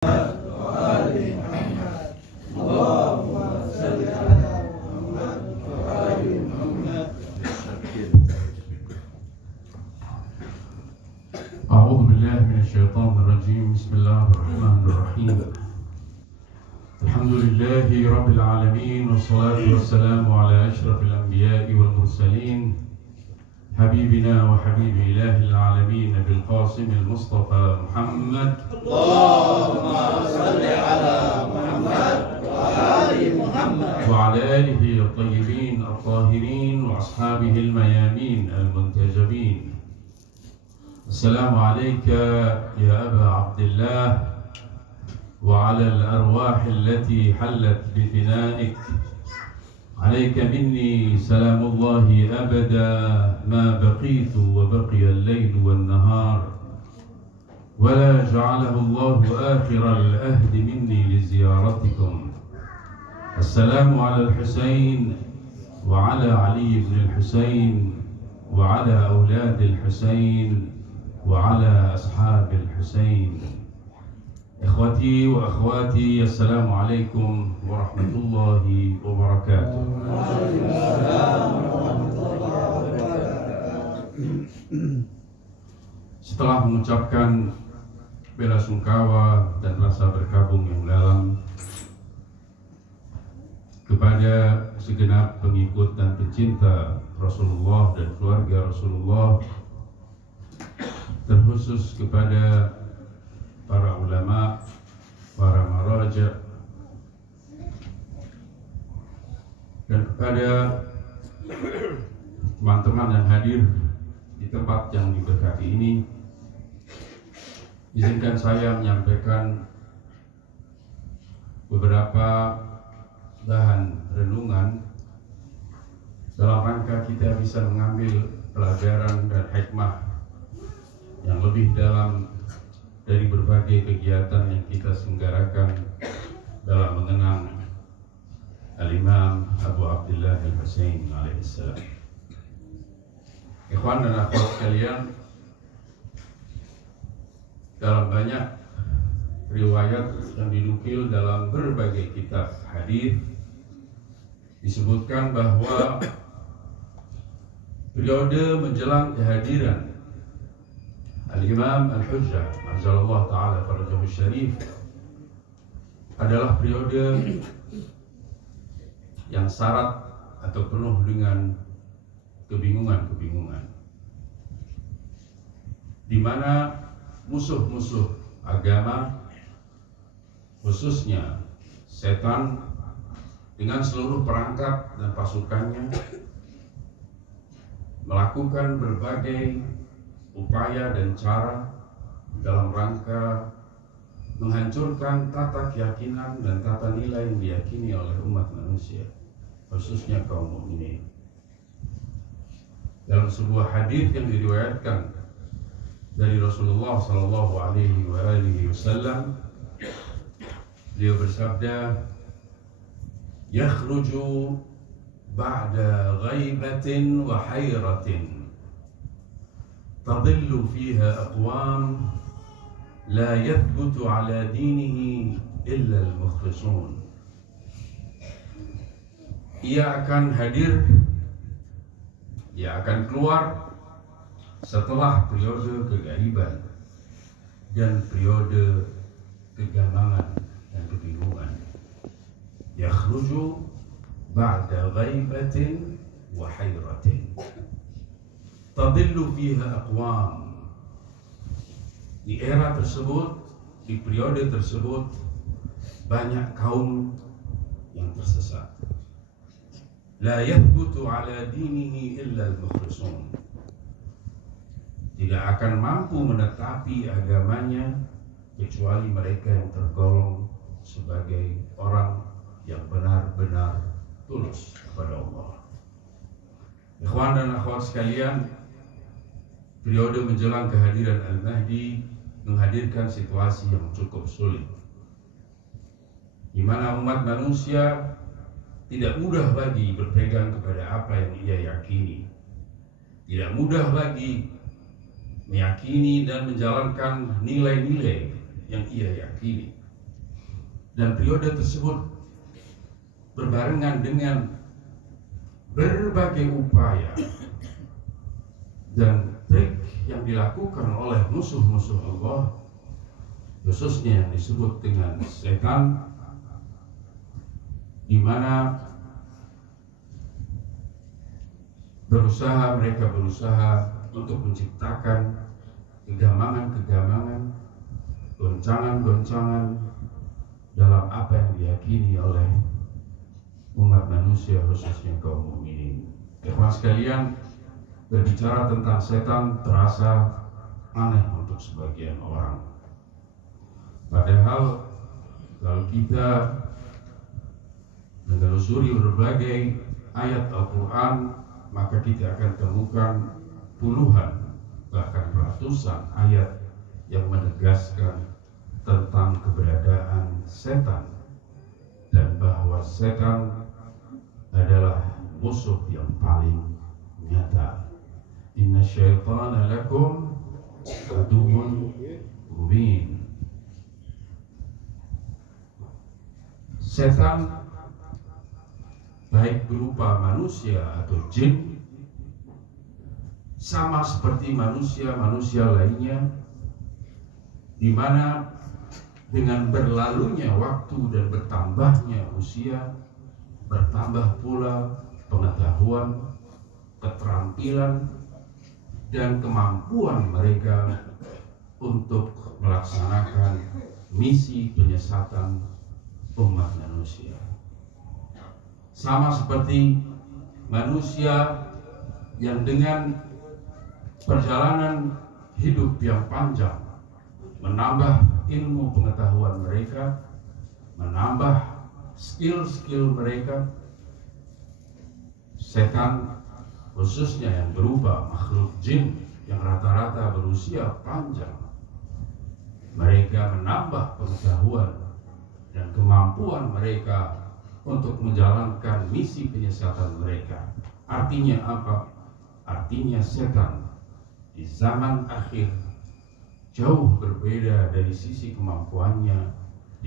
أعوذ بالله من الشيطان الرجيم. بسم الله الرحمن الرحيم. الحمد لله رب العالمين، والصلاة والسلام على أشرف الأنبياء والمرسلين، حبيبنا وحبيب إله العالمين بالقاسم المصطفى محمد. اللهم صل على محمد وآل محمد وعلى آله الطيبين الطاهرين وأصحابه الميامين المنتجبين. السلام عليك يا أبا عبد الله، وعلى الأرواح التي حلت بفنائك. عليك مني سلام الله أبدا ما بقيت وبقي الليل والنهار، ولا جعله الله آخر الأهد مني لزيارتكم. السلام على الحسين وعلى علي بن الحسين وعلى أولاد الحسين وعلى أصحاب الحسين. إخوتي وأخواتي، السلام عليكم ورحمة الله وبركاته. Setelah mengucapkan bela sungkawa dan rasa berkabung yang dalam kepada segenap pengikut dan pencinta Rasulullah dan keluarga Rasulullah, terkhusus kepada para ulama, para maraja, dan kepada teman-teman yang hadir di tempat yang diberkati ini, izinkan saya menyampaikan beberapa bahan renungan dalam rangka kita bisa mengambil pelajaran dan hikmah yang lebih dalam dari berbagai kegiatan yang kita selenggarakan dalam mengenang Al-Imam Abu Abdullah Al-Husain alaihissalam. Ikhwan dan akhwat sekalian, dalam banyak riwayat yang dinukil dalam berbagai kitab hadis disebutkan bahwa periode menjelang kehadiran Al-Imam Al-Hujjah Azzalallahu Ta'ala Farajahu Syarif adalah periode yang syarat atau penuh dengan kebingungan-kebingungan, di mana musuh-musuh agama, khususnya setan dengan seluruh perangkat dan pasukannya, melakukan berbagai upaya dan cara dalam rangka menghancurkan tata keyakinan dan tata nilai yang diyakini oleh umat manusia, khususnya kaum mukminin. Dalam sebuah hadis yang diriwayatkan dari Rasulullah sallallahu alaihi wasallam, beliau bersabda, "Yakhruju ba'da ghaibatin wa hayratin تضل فيها أقوام لا يثبت على دينه إلا المخلصون." Ia akan hadir, ia akan keluar setelah periode kegaiban dan periode kegamangan dan kebingungan. Yakhruju ba'da ghaibatin wa hayratin tadillu fiha aqwam. Di era tersebut, di periode tersebut, banyak kaum yang tersesat. La yathbutu ala dinihi illa al-mukhlisun. Tidak akan mampu menetapi agamanya kecuali mereka yang tergolong sebagai orang yang benar-benar tulus kepada Allah. Ikhwan dan akhwat sekalian, periode menjelang kehadiran Al-Mahdi menghadirkan situasi yang cukup sulit, di mana umat manusia tidak mudah lagi berpegang kepada apa yang ia yakini, tidak mudah lagi meyakini dan menjalankan nilai-nilai yang ia yakini. Dan periode tersebut berbarengan dengan berbagai upaya dan trik yang dilakukan oleh musuh-musuh Allah, khususnya yang disebut dengan setan, di mana mereka berusaha untuk menciptakan kegamangan-kegamangan, goncangan-goncangan dalam apa yang diyakini oleh umat manusia, khususnya kaum mukminin. Ikhwan sekalian, berbicara tentang setan terasa aneh untuk sebagian orang. Padahal kalau kita menelusuri berbagai ayat Al-Quran, maka kita akan temukan puluhan bahkan ratusan ayat yang menegaskan tentang keberadaan setan dan bahwa setan adalah musuh yang paling nyata. Inna syaitana lakum aduwwun mubin. Setan baik berupa manusia atau jin, sama seperti manusia lainnya, di mana dengan berlalunya waktu dan bertambahnya usia, bertambah pula pengetahuan, keterampilan, dan kemampuan mereka untuk melaksanakan misi penyesatan umat manusia. Sama seperti manusia yang dengan perjalanan hidup yang panjang menambah ilmu pengetahuan mereka, menambah skill-skill mereka, setan khususnya yang berupa makhluk jin yang rata-rata berusia panjang, mereka menambah pengetahuan dan kemampuan mereka untuk menjalankan misi penyesatan mereka. Artinya apa? Artinya setan di zaman akhir jauh berbeda dari sisi kemampuannya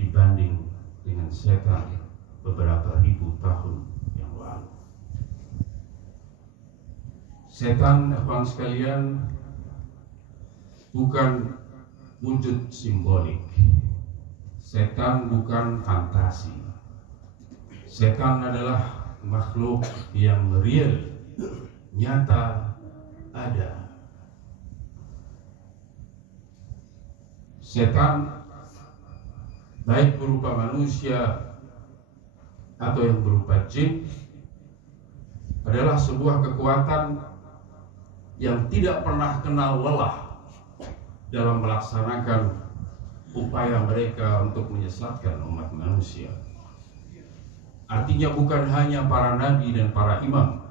dibanding dengan setan beberapa ribu tahun yang lalu. Setan, teman sekalian, bukan wujud simbolik. Setan bukan fantasi. Setan adalah makhluk yang real, nyata, ada. Setan baik berupa manusia atau yang berupa jin adalah sebuah kekuatan yang tidak pernah kenal lelah dalam melaksanakan upaya mereka untuk menyesatkan umat manusia. Artinya bukan hanya para nabi dan para imam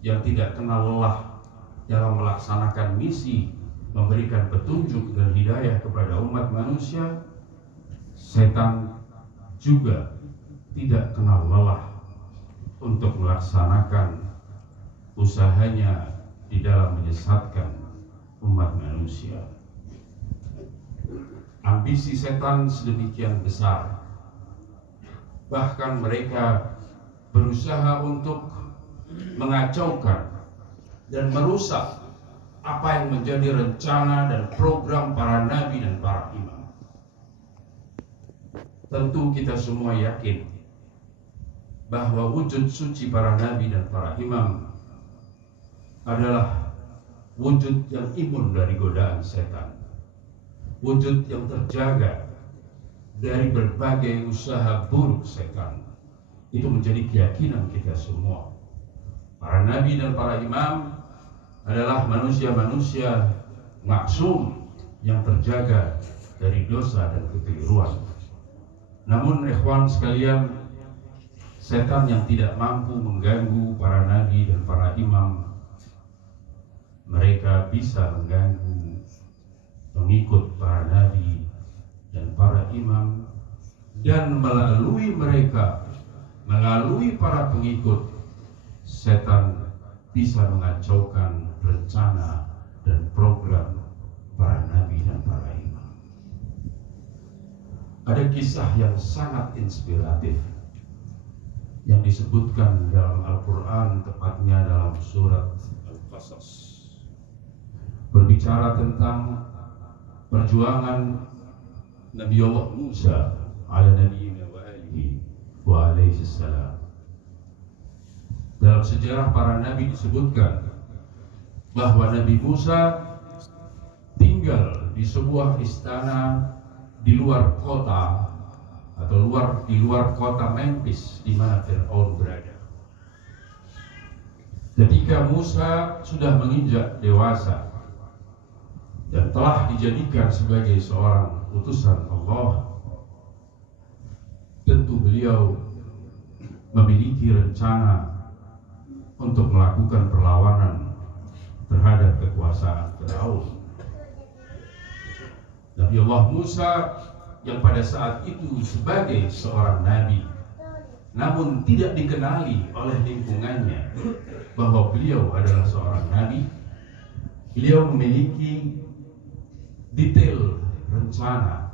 yang tidak kenal lelah dalam melaksanakan misi memberikan petunjuk dan hidayah kepada umat manusia, setan juga tidak kenal lelah untuk melaksanakan usahanya di dalam menyesatkan umat manusia. Ambisi setan sedemikian besar, bahkan mereka berusaha untuk mengacaukan dan merusak apa yang menjadi rencana dan program para nabi dan para imam. Tentu kita semua yakin bahwa wujud suci para nabi dan para imam adalah wujud yang imun dari godaan setan, wujud yang terjaga dari berbagai usaha buruk setan. Itu menjadi keyakinan kita semua. Para nabi dan para imam adalah manusia-manusia maksum yang terjaga dari dosa dan kekeliruan. Namun ikhwan sekalian, setan yang tidak mampu mengganggu para nabi dan para imam, mereka bisa mengganggu pengikut para nabi dan para imam, dan melalui mereka, melalui para pengikut, setan bisa mengacaukan rencana dan program para nabi dan para imam. ada kisah yang sangat inspiratif yang disebutkan dalam Al-Quran, tepatnya dalam surat Al-Qasas, berbicara tentang perjuangan Nabi Allah Musa ala nabiyina wa alihi wa alaihi salam. Dalam sejarah para nabi disebutkan bahwa Nabi Musa tinggal di sebuah istana di luar kota atau di luar kota Memphis di mana Fir'aun berada. Ketika Musa sudah menginjak dewasa dan telah dijadikan sebagai seorang utusan Allah, tentu beliau memiliki rencana untuk melakukan perlawanan terhadap kekuasaan Fir'aun. Nabi Allah Musa yang pada saat itu sebagai seorang nabi, namun tidak dikenali oleh lingkungannya bahwa beliau adalah seorang nabi, beliau memiliki detail rencana,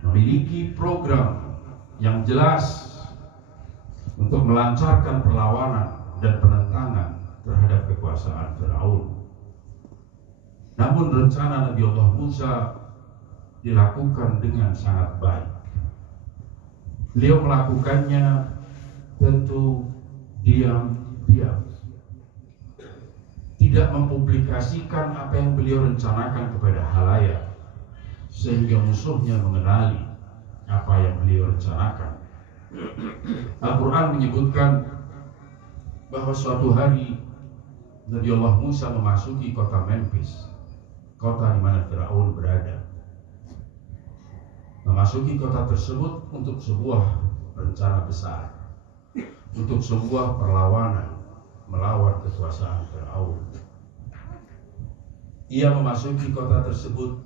memiliki program yang jelas untuk melancarkan perlawanan dan penentangan terhadap kekuasaan Fir'aun. Namun rencana Nabi Allah Musa dilakukan dengan sangat baik. Beliau melakukannya tentu diam-diam, tidak mempublikasikan apa yang beliau rencanakan kepada halayak sehingga musuhnya mengenali apa yang beliau rencanakan. Al-Quran menyebutkan bahwa suatu hari Nabi Allah Musa memasuki kota Memphis, kota di mana Fir'aun berada. Memasuki kota tersebut untuk sebuah rencana besar, untuk sebuah perlawanan melawan kekuasaan Fir'aun. Ia memasuki kota tersebut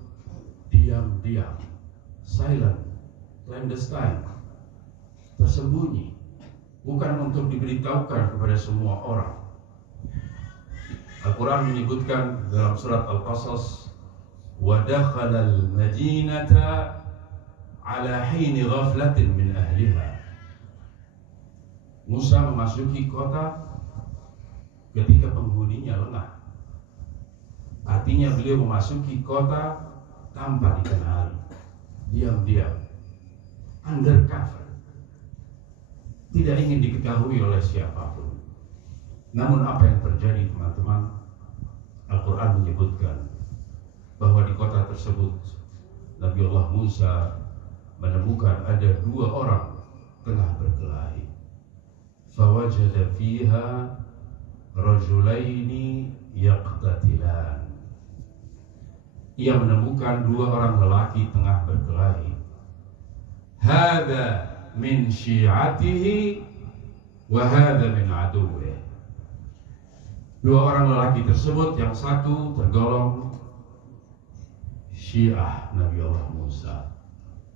diam-diam, silent, clandestine, tersembunyi, bukan untuk diberitahukan kepada semua orang. Al-Quran menyebutkan dalam surat Al-Qasas, wa dakhala al-madinata ala hini ghaflatin min ahliha. Musa memasuki kota ketika penghuninya lengah. Artinya beliau memasuki kota tanpa dikenali, diam-diam, undercover, tidak ingin diketahui oleh siapapun. Namun apa yang terjadi, teman-teman? Al-Quran menyebutkan bahwa di kota tersebut Nabi Allah Musa menemukan ada dua orang tengah berkelahi. Fawajada fiha rajulaini yaqtatilan. Ia menemukan dua orang lelaki tengah berkelahi. Hada min syi'atihi wa hada min aduwwih. Dua orang lelaki tersebut, yang satu tergolong Syiah Nabi Allah Musa,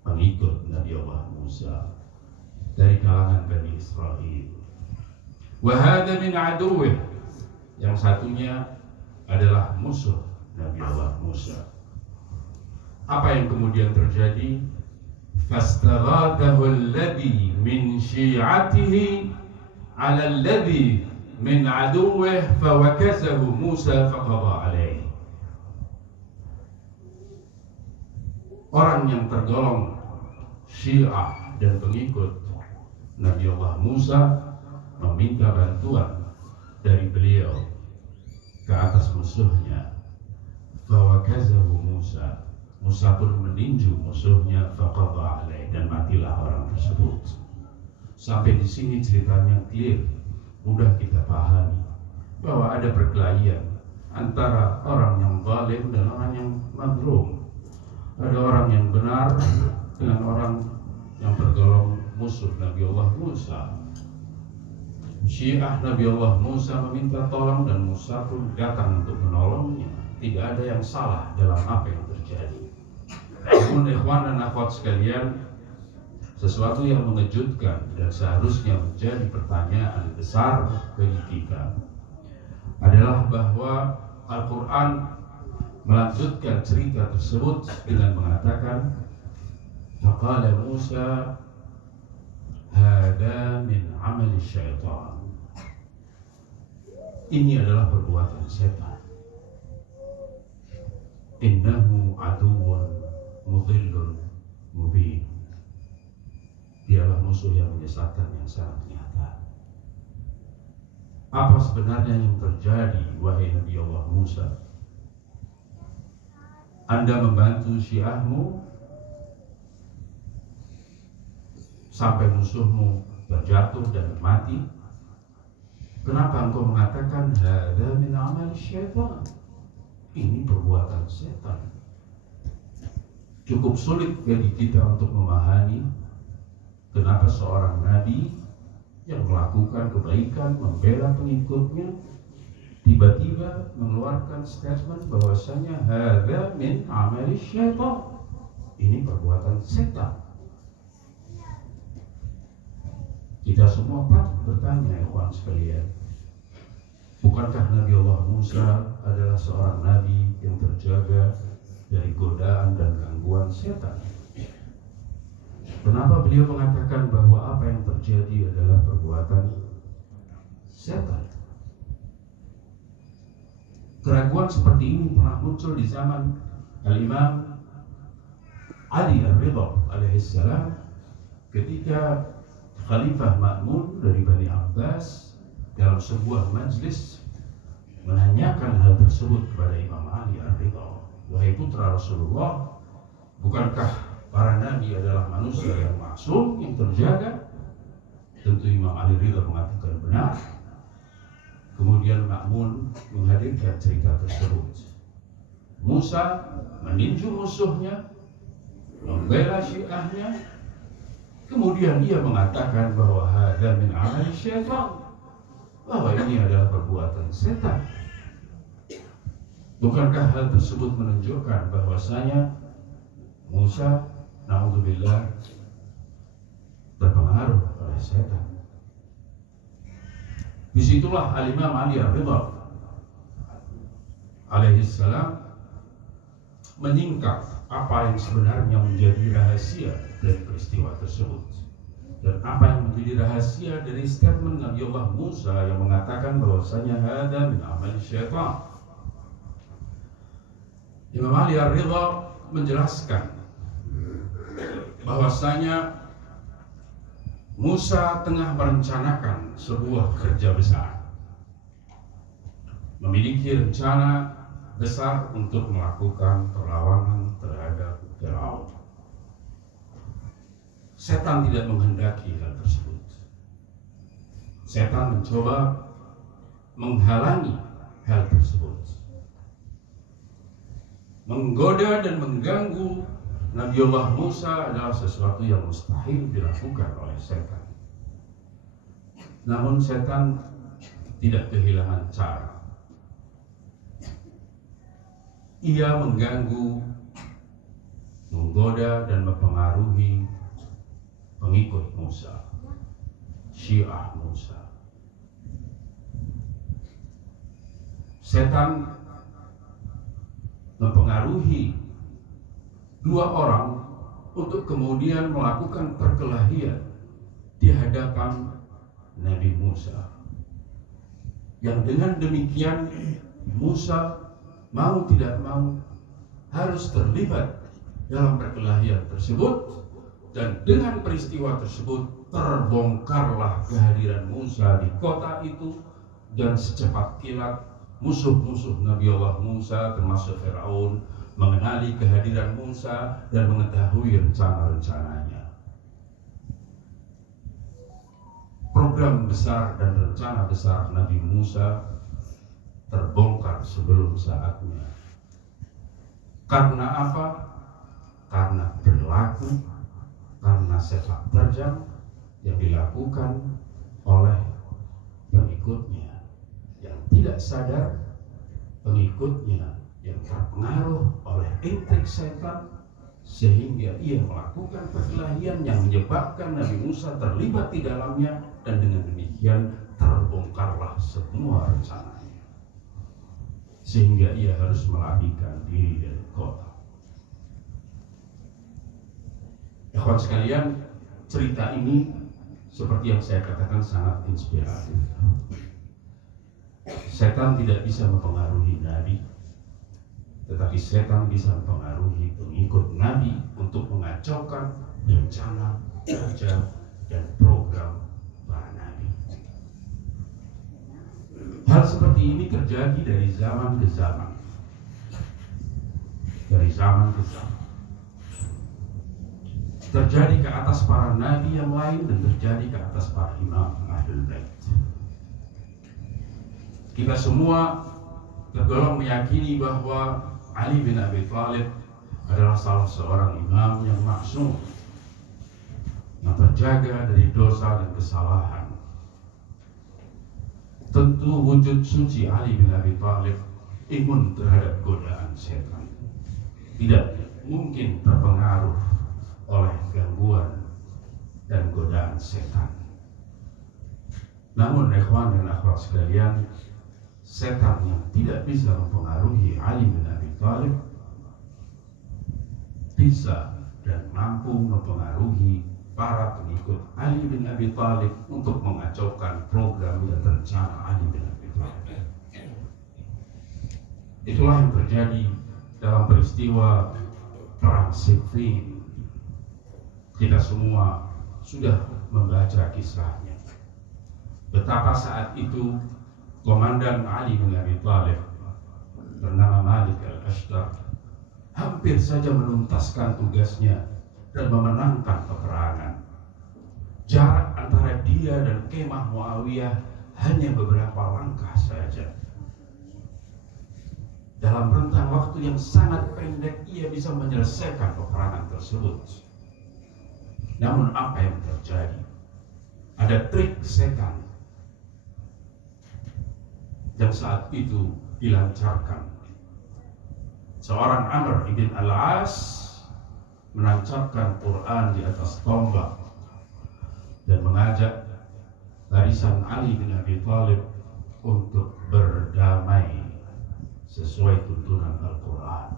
pengikut Nabi Allah Musa dari kalangan Bani Israel. Wa hada min aduwwih, yang satunya adalah musuh Nabi Allah Musa. Apa yang kemudian terjadi? Fastaghathahu alladhi min syi'atihi 'ala alladhi min aduwwih fawakazahu Musa faqada alaihi. Orang yang tergolong Syiah dan pengikut Nabi Allah Musa meminta bantuan dari beliau ke atas musuhnya. Fawakazahu Musa. Musa pun meninju musuhnya, faqada alaihi, dan matilah orang tersebut. Sampai di sini ceritanya clear, mudah kita pahami bahwa ada perkelahian antara orang yang zalim dan orang yang mazlum. Ada orang yang benar dengan orang yang tergolong musuh Nabi Allah Musa. Syiah Nabi Allah Musa meminta tolong dan Musa pun datang untuk menolongnya. Tidak ada yang salah dalam apa yang terjadi. Namun ikhwan dan akhwat sekalian, sesuatu yang mengejutkan dan seharusnya menjadi pertanyaan besar bagi kita adalah bahwa Al-Quran melanjutkan cerita tersebut dengan mengatakan Faqala Musa, hada min amal syaitan. Ini adalah perbuatan setan. Innahu aduwwun mudhillun mubin. Dialah musuh yang menyesatkan yang sangat nyata. Apa sebenarnya yang terjadi, wahai Nabi Allah Musa? Anda membantu syiahmu sampai musuhmu terjatuh dan mati. Kenapa engkau mengatakan hadza min amal syaitan? Ini perbuatan setan. Cukup sulit bagi kita untuk memahami kenapa seorang nabi yang melakukan kebaikan, membela pengikutnya, tiba-tiba mengeluarkan statement bahwasanya hadza min amal syaitan. Ini perbuatan setan. Kita semua patut bertanya, ikhwan sekalian, bukankah Nabi Allah Musa adalah seorang nabi yang terjaga dari godaan dan gangguan setan? Kenapa beliau mengatakan bahwa apa yang terjadi adalah perbuatan setan? Keraguan seperti ini pernah muncul di zaman Al-Imam Ali Ar-Ridha alaihissalam ketika Khalifah Ma'mun dari Bani Abbas dalam sebuah majlis menanyakan hal tersebut kepada Imam Ali Ar-Ridha. Wahai putra Rasulullah, bukankah para nabi adalah manusia yang maksum, yang terjaga? Tentu Imam Ali Ridha mengatakan benar. Kemudian Ma'mun menghadirkan cerita tersebut. Musa meninju musuhnya, membela syiahnya. Kemudian dia mengatakan bahwa hadza min amal syaitan, bahwa ini adalah perbuatan setan. Bukankah hal tersebut menunjukkan bahwasanya Musa, na'udzubillah, terpengaruh oleh setan? Disitulah Al-Imam Ali Ar-Ridha alaihissalam menyingkap apa yang sebenarnya menjadi rahasia dari peristiwa tersebut dan apa yang menjadi rahasia dari statement Nabi Allah Musa yang mengatakan bahwasanya hadza min amal syaitan. Imam Ali Ar-Ridha menjelaskan bahwasanya Musa tengah merencanakan sebuah kerja besar, memiliki rencana besar untuk melakukan perlawanan terhadap Firaun. Setan tidak menghendaki hal tersebut. Setan mencoba menghalangi hal tersebut, menggoda dan mengganggu Nabiullah Musa adalah sesuatu yang mustahil dilakukan oleh setan. Namun setan tidak kehilangan cara. Ia mengganggu, menggoda dan mempengaruhi pengikut Musa, Syiah Musa. Setan mempengaruhi dua orang untuk kemudian melakukan perkelahian di hadapan Nabi Musa. Yang dengan demikian Musa mau tidak mau harus terlibat dalam perkelahian tersebut, dan dengan peristiwa tersebut terbongkarlah kehadiran Musa di kota itu, dan secepat kilat musuh-musuh Nabi Allah Musa termasuk Firaun mengenali kehadiran Musa dan mengetahui rencana-rencananya. Program besar dan rencana besar Nabi Musa terbongkar sebelum saatnya. Karena apa? Karena berlaku, karena sepak terjang yang dilakukan oleh pengikutnya yang tidak sadar, pengikutnya yang terpengaruh oleh intrik setan, sehingga ia melakukan perkelahian yang menyebabkan Nabi Musa terlibat di dalamnya, dan dengan demikian terbongkarlah semua rencananya, sehingga ia harus melarikan diri dari kota. Ikhwan sekalian, cerita ini seperti yang saya katakan sangat inspiratif. Setan tidak bisa mempengaruhi Nabi, tetapi setan bisa mempengaruhi pengikut Nabi untuk mengacaukan rencana, kerja, dan program para Nabi. Hal seperti ini terjadi dari zaman ke zaman. Dari zaman ke zaman. Terjadi ke atas para nabi yang lain dan terjadi ke atas para imam Ahlul Bait. Kita semua tergolong meyakini bahwa Ali bin Abi Thalib adalah salah seorang imam yang maksum, yang terjaga dari dosa dan kesalahan. Tentu wujud suci Ali bin Abi Thalib imun terhadap godaan setan, tidak mungkin terpengaruh oleh gangguan dan godaan setan. Namun ikhwan dan akhwat sekalian, setan yang tidak bisa mempengaruhi Ali bin Abi Thalib bisa dan mampu mempengaruhi para pengikut Ali bin Abi Thalib untuk mengacaukan program dan rencana Ali bin Abi Thalib. Itulah yang terjadi dalam peristiwa Perang Siffin. Kita semua sudah membaca kisahnya. Betapa saat itu komandan Ali bin Abi Thalib bernama Malik al-Ashtar hampir saja menuntaskan tugasnya dan memenangkan peperangan. Jarak antara dia dan kemah Muawiyah hanya beberapa langkah saja. Dalam rentang waktu yang sangat pendek ia bisa menyelesaikan peperangan tersebut. Namun apa yang terjadi? Ada trik setan yang saat itu dilancarkan. Seorang Amr ibn al-As menancapkan Quran di atas tombak dan mengajak barisan Ali bin Abi Thalib untuk berdamai sesuai tuntunan Al-Quran.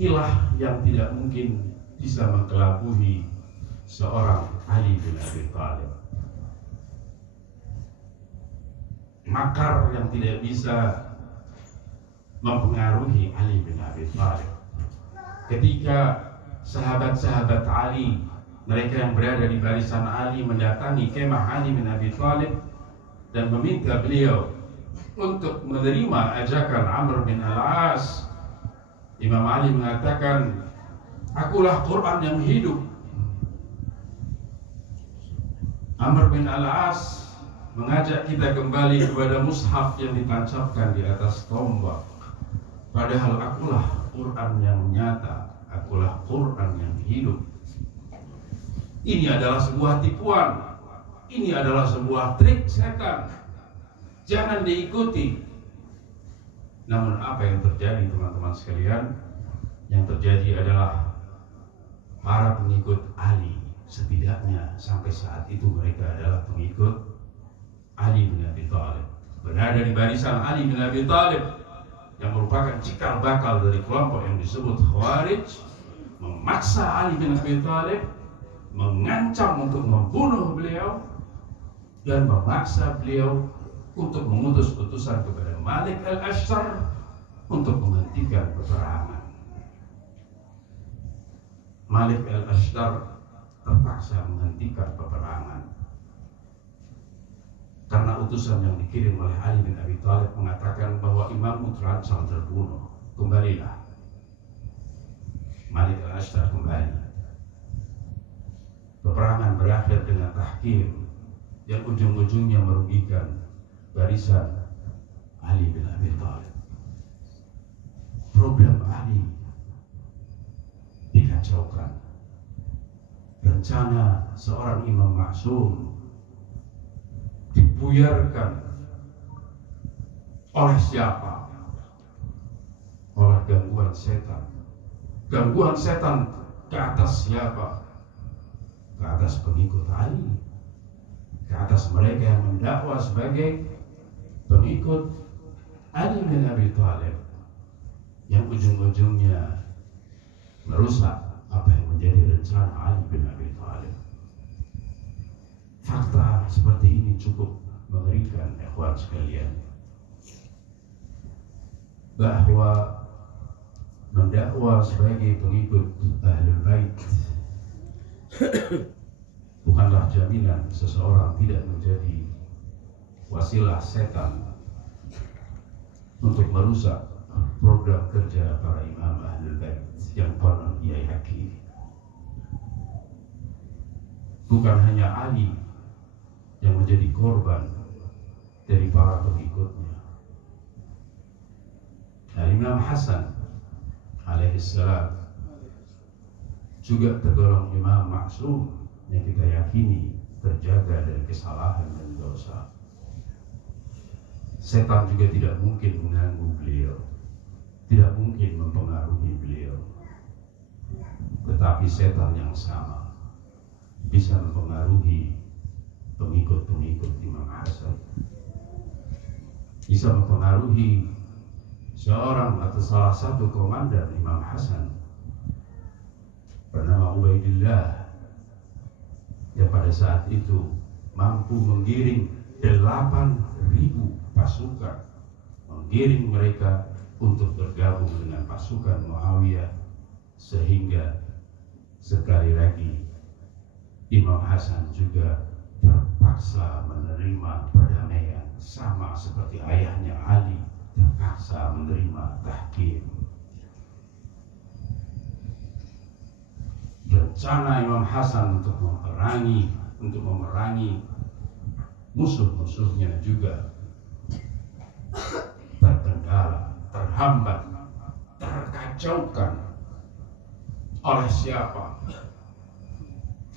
Ilah yang tidak mungkin bisa mengkelabuhi seorang Ali bin Abi Thalib. Makar yang tidak bisa mempengaruhi Ali bin Abi Thalib. Ketika sahabat-sahabat Ali, mereka yang berada di barisan Ali, mendatangi kemah Ali bin Abi Thalib dan meminta beliau untuk menerima ajakan Amr bin al-As, Imam Ali mengatakan, akulah Quran yang hidup. Amr bin al-As mengajak kita kembali kepada mushaf yang ditancapkan di atas tombak. Padahal akulah Quran yang nyata, akulah Quran yang hidup. Ini adalah sebuah tipuan. Ini adalah sebuah trik setan. Jangan diikuti. Namun apa yang terjadi teman-teman sekalian? Yang terjadi adalah para pengikut Ali, setidaknya sampai saat itu mereka adalah pengikut Ali bin Abi Thalib, berada di barisan Ali bin Abi Thalib yang merupakan cikal bakal dari kelompok yang disebut Khawarij, memaksa Ali bin Abi Thalib, mengancam untuk membunuh beliau dan memaksa beliau untuk mengutus utusan kepada Malik al-Ashtar untuk menghentikan peperangan. Malik al-Ashtar terpaksa menghentikan peperangan karena utusan yang dikirim oleh Ali bin Abi Thalib mengatakan bahwa imammu terancam terbunuh. Kembalilah. Malik al-Ashtar kembali. Peperangan berakhir dengan tahkim yang ujung-ujungnya merugikan barisan Ali bin Abi Thalib. Program Ali dikacaukan. Rencana seorang imam maksum dibuyarkan oleh siapa? Oleh gangguan setan. Gangguan setan ke atas siapa? Ke atas pengikut Ali, ke atas mereka yang mendakwa sebagai pengikut Ali bin Abi Thalib, yang ujung-ujungnya merusak apa yang menjadi rencana Ali bin Abi Thalib. Fakta seperti ini cukup mengerikan, ikhwan sekalian, bahwa mendakwa sebagai pengikut Ahlul Bait bukanlah jaminan seseorang tidak menjadi wasilah setan untuk merusak program kerja para imam Ahlul Bait yang konon ia yakini. Bukan hanya Ali yang menjadi korban dari para pengikutnya. Imam Hasan alaihissalam juga tergolong imam maksum yang kita yakini terjaga dari kesalahan dan dosa. Setan juga tidak mungkin mengganggu beliau, tidak mungkin mempengaruhi beliau. Tetapi setan yang sama bisa mempengaruhi pengikut-pengikut Imam Hasan, bisa mempengaruhi seorang atau salah satu komandan Imam Hasan bernama Ubaidillah, yang pada saat itu mampu menggiring 8.000 pasukan, menggiring mereka untuk bergabung dengan pasukan Muawiyah, sehingga sekali lagi Imam Hasan juga terpaksa menerima perdamaian, sama seperti ayahnya Ali terpaksa menerima tahkim. Rencana Imam Hasan untuk memerangi musuh-musuhnya juga terkendala, terhambat, terkacaukan. Oleh siapa?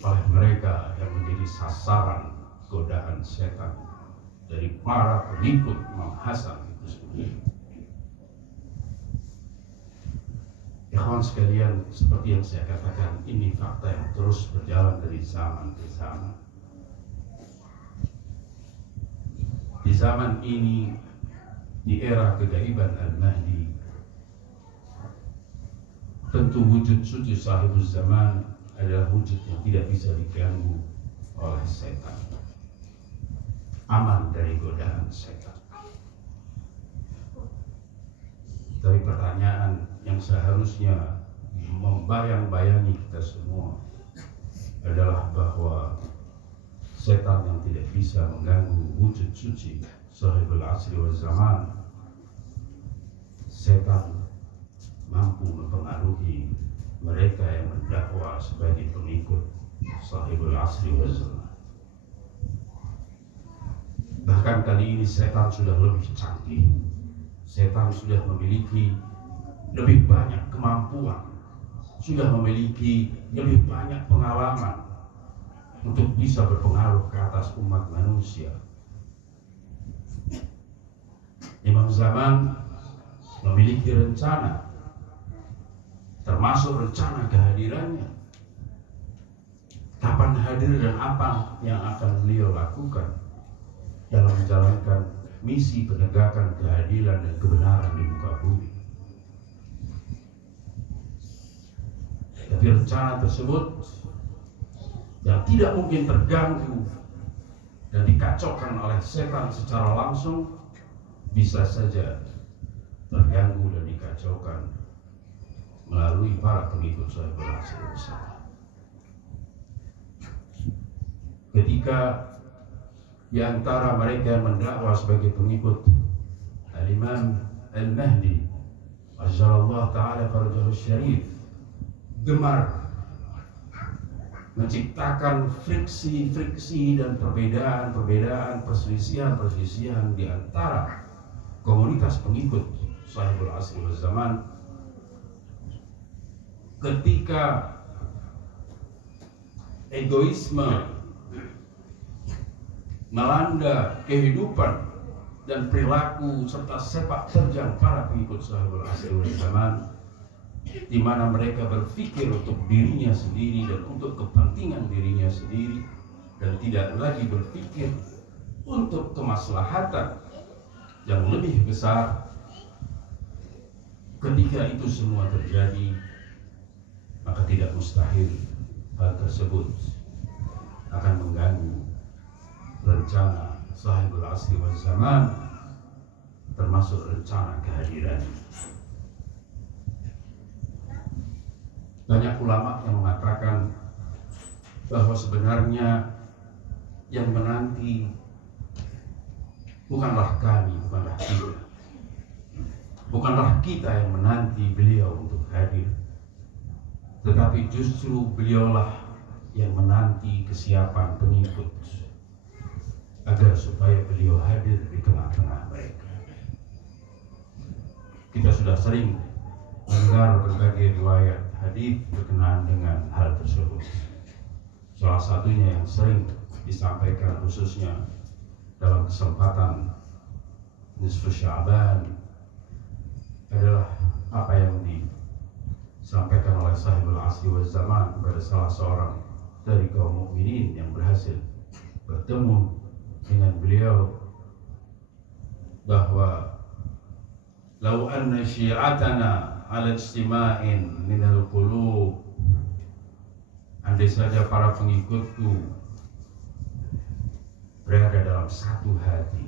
Oleh mereka yang menjadi sasaran godaan setan dari para pengikut Imam Hasan itu sendiri. Ikhwan sekalian, seperti yang saya katakan, ini fakta yang terus berjalan dari zaman ke zaman. Di zaman ini, di era kegaiban Al-Mahdi, tentu wujud suci sahibuz zaman adalah wujud yang tidak bisa diganggu oleh setan, aman dari godaan setan. Tapi pertanyaan yang seharusnya membayang-bayangi kita semua adalah bahwa setan yang tidak bisa mengganggu wujud suci sahibul asri wal zaman, setan mampu mempengaruhi mereka yang mendakwa sebagai pengikut sahibul asri wal zaman. Bahkan kali ini setan sudah lebih canggih. Setan sudah memiliki lebih banyak kemampuan, sudah memiliki lebih banyak pengalaman untuk bisa berpengaruh ke atas umat manusia. Imam Zaman memiliki rencana, termasuk rencana kehadirannya. Kapan hadir dan apa yang akan beliau lakukan dalam menjalankan misi penegakan keadilan dan kebenaran di muka bumi. Tapi rencana tersebut yang tidak mungkin terganggu dan dikacaukan oleh setan secara langsung, bisa saja terganggu dan dikacaukan melalui para pengikut Sahibul Asri bersama. Ketika di antara mereka yang mendakwa sebagai pengikut Al-Imam Al-Mahdi Azzallahu ta'ala farajahu syarif gemar menciptakan friksi-friksi dan perbedaan-perbedaan, perselisihan-perselisihan di antara komunitas pengikut Sahibul Asri wal Zaman, ketika egoisme melanda kehidupan dan perilaku serta sepak terjang para pengikut Sahibul Asri wal Zaman, di mana mereka berpikir untuk dirinya sendiri dan untuk kepentingan dirinya sendiri, dan tidak lagi berpikir untuk kemaslahatan yang lebih besar. Ketika itu semua terjadi, maka tidak mustahil hal tersebut akan mengganggu rencana sahibul asri wal zaman, termasuk rencana kehadiran. Banyak ulama yang mengatakan bahwa sebenarnya yang menanti bukanlah kami, bukanlah kita yang menanti beliau untuk hadir, tetapi justru beliaulah yang menanti kesiapan pengikut agar supaya beliau hadir di tengah-tengah mereka. Kita sudah sering mendengar berbagai riwayat hadis berkenaan dengan hal tersebut. Salah satunya yang sering disampaikan khususnya dalam kesempatan nisfu Sya'ban adalah apa yang disampaikan oleh sahibul asri wal zaman kepada salah seorang dari kaum mukminin yang berhasil bertemu dengan beliau, bahwa lau anna syi'atana ala istima'in minal qulub, andai saja para pengikutku berada dalam satu hati,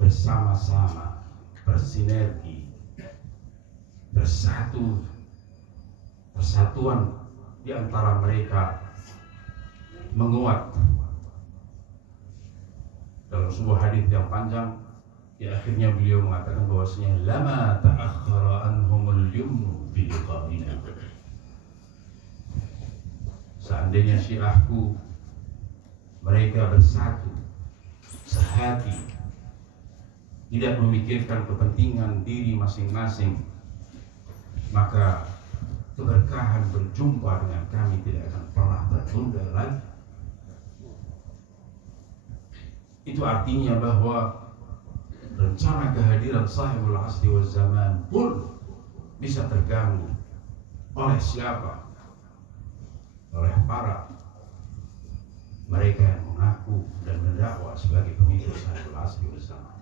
bersama-sama, bersinergi, bersatu, persatuan di antara mereka menguat. Dalam sebuah hadis yang panjang, di akhirnya beliau mengatakan bahwasanya lama ta'akhkhara anhumul yumnu bi liqa'ina. Seandainya syiahku mereka bersatu, sehati, tidak memikirkan kepentingan diri masing-masing, maka keberkahan berjumpa dengan kami tidak akan pernah tertunda lagi. Itu artinya bahwa rencana kehadiran sahibul asri wal zaman pun bisa terganggu oleh siapa? Oleh para mereka yang mengaku dan mendakwa sebagai pengikut sahibul asri wal zaman.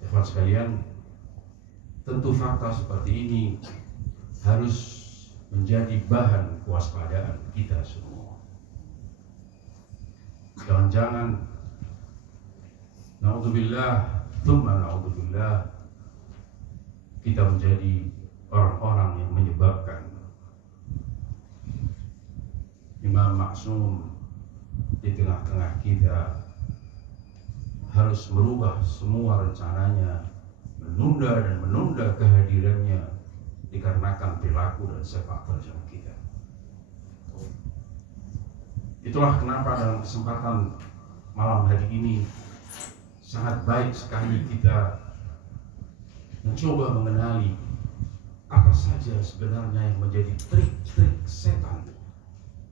Ikhwan sekalian, tentu fakta seperti ini harus menjadi bahan kewaspadaan kita semua. Jangan-jangan naudzubillah, tsumma naudzubillah, kita menjadi orang-orang yang menyebabkan Imam Maksum di tengah-tengah kita harus merubah semua rencananya, menunda kehadirannya dikarenakan perilaku dan sepak terjang kita. Itulah kenapa dalam kesempatan malam hari ini sangat baik sekali kita mencoba mengenali apa saja sebenarnya yang menjadi trik-trik setan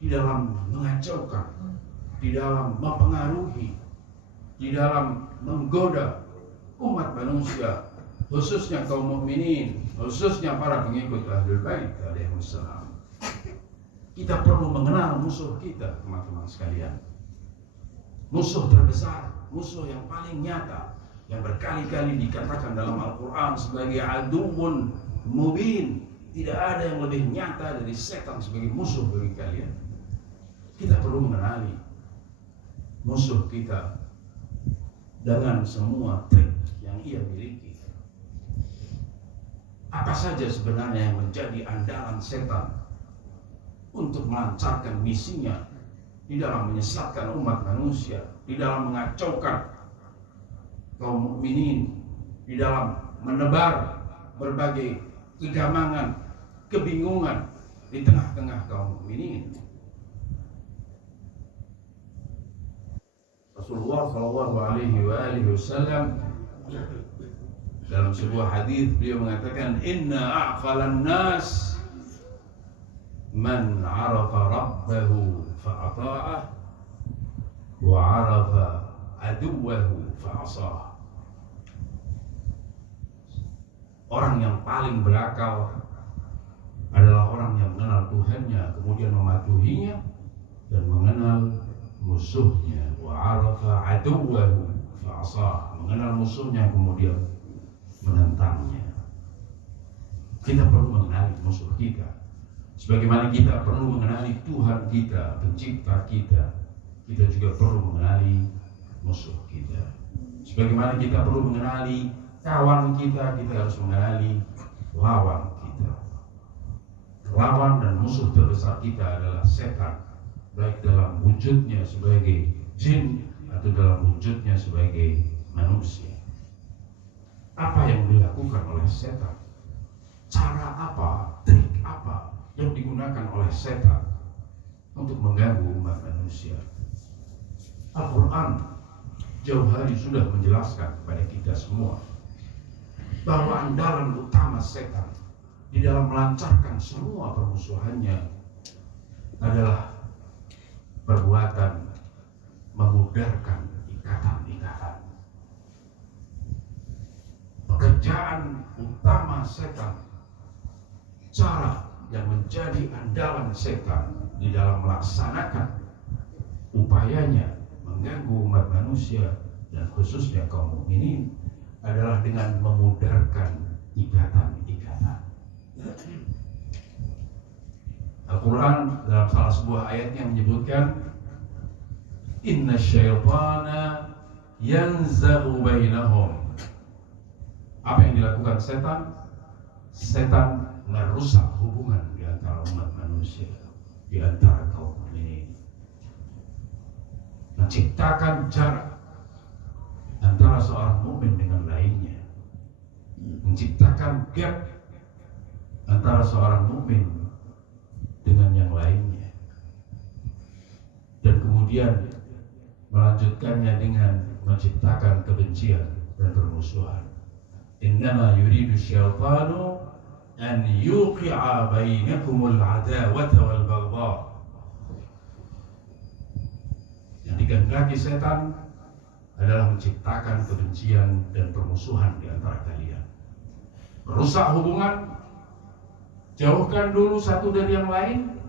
di dalam mengacaukan, di dalam mempengaruhi, di dalam menggoda umat manusia, khususnya kaum mukminin, khususnya para pengikut Ahlul Bait alaihissalam. Kita perlu mengenal musuh kita, teman-teman sekalian. Musuh terbesar, musuh yang paling nyata, yang berkali-kali dikatakan dalam Al-Quran sebagai aduwwun mubin. Tidak ada yang lebih nyata dari setan sebagai musuh bagi kalian. Kita perlu mengenali musuh kita dengan semua trik yang ia miliki. Apa saja sebenarnya yang menjadi andalan setan untuk melancarkan misinya di dalam menyesatkan umat manusia, di dalam mengacaukan kaum mukminin, di dalam menebar berbagai kegamangan, kebingungan di tengah-tengah kaum mukminin. Rasulullah sallallahu alaihi wasallam dalam sebuah hadis beliau mengatakan, inna a'qalan nas man 'arafa rabbahu fa'ata'ah wa 'arafa aduwwahu fa'asah. Orang yang paling berakal adalah orang yang mengenal Tuhannya kemudian mematuhinya, dan mengenal musuhnya, wa 'arafa aduwwahu fa'asah, mengenal musuhnya kemudian menentangnya. Kita perlu mengenali musuh kita. Sebagaimana kita perlu mengenali Tuhan kita, pencipta kita, kita juga perlu mengenali musuh kita. Sebagaimana kita perlu mengenali kawan kita, kita harus mengenali lawan kita. Lawan dan musuh terbesar kita adalah setan, baik dalam wujudnya sebagai jin atau dalam wujudnya sebagai manusia. Apa yang dilakukan oleh setan? Cara apa, trik apa yang digunakan oleh setan untuk mengganggu umat manusia? Al-Quran jauh hari sudah menjelaskan kepada kita semua bahwa andalan utama setan di dalam melancarkan semua permusuhannya adalah perbuatan memudarkan ikatan-ikatan. Pekerjaan utama setan, cara yang menjadi andalan setan di dalam melaksanakan upayanya mengganggu umat manusia dan khususnya kaum mukminin adalah dengan memudarkan ikatan-ikatan. Al-Quran dalam salah sebuah ayatnya menyebutkan inna syaitana yanzahu bainahum. Apa yang dilakukan setan? Setan merusak hubungan di antara umat manusia, di antara kaum mukminin, menciptakan jarak antara seorang mukmin dengan lainnya, menciptakan gap antara seorang mukmin dengan yang lainnya, dan kemudian melanjutkannya dengan menciptakan kebencian dan permusuhan. Innama yuridu syaitanu an yuqi'a bainakumul adawata wal baghdha. Yang dikehendaki setan adalah menciptakan kebencian dan permusuhan di antara kalian. Merusak hubungan, jauhkan dulu satu dari yang lain,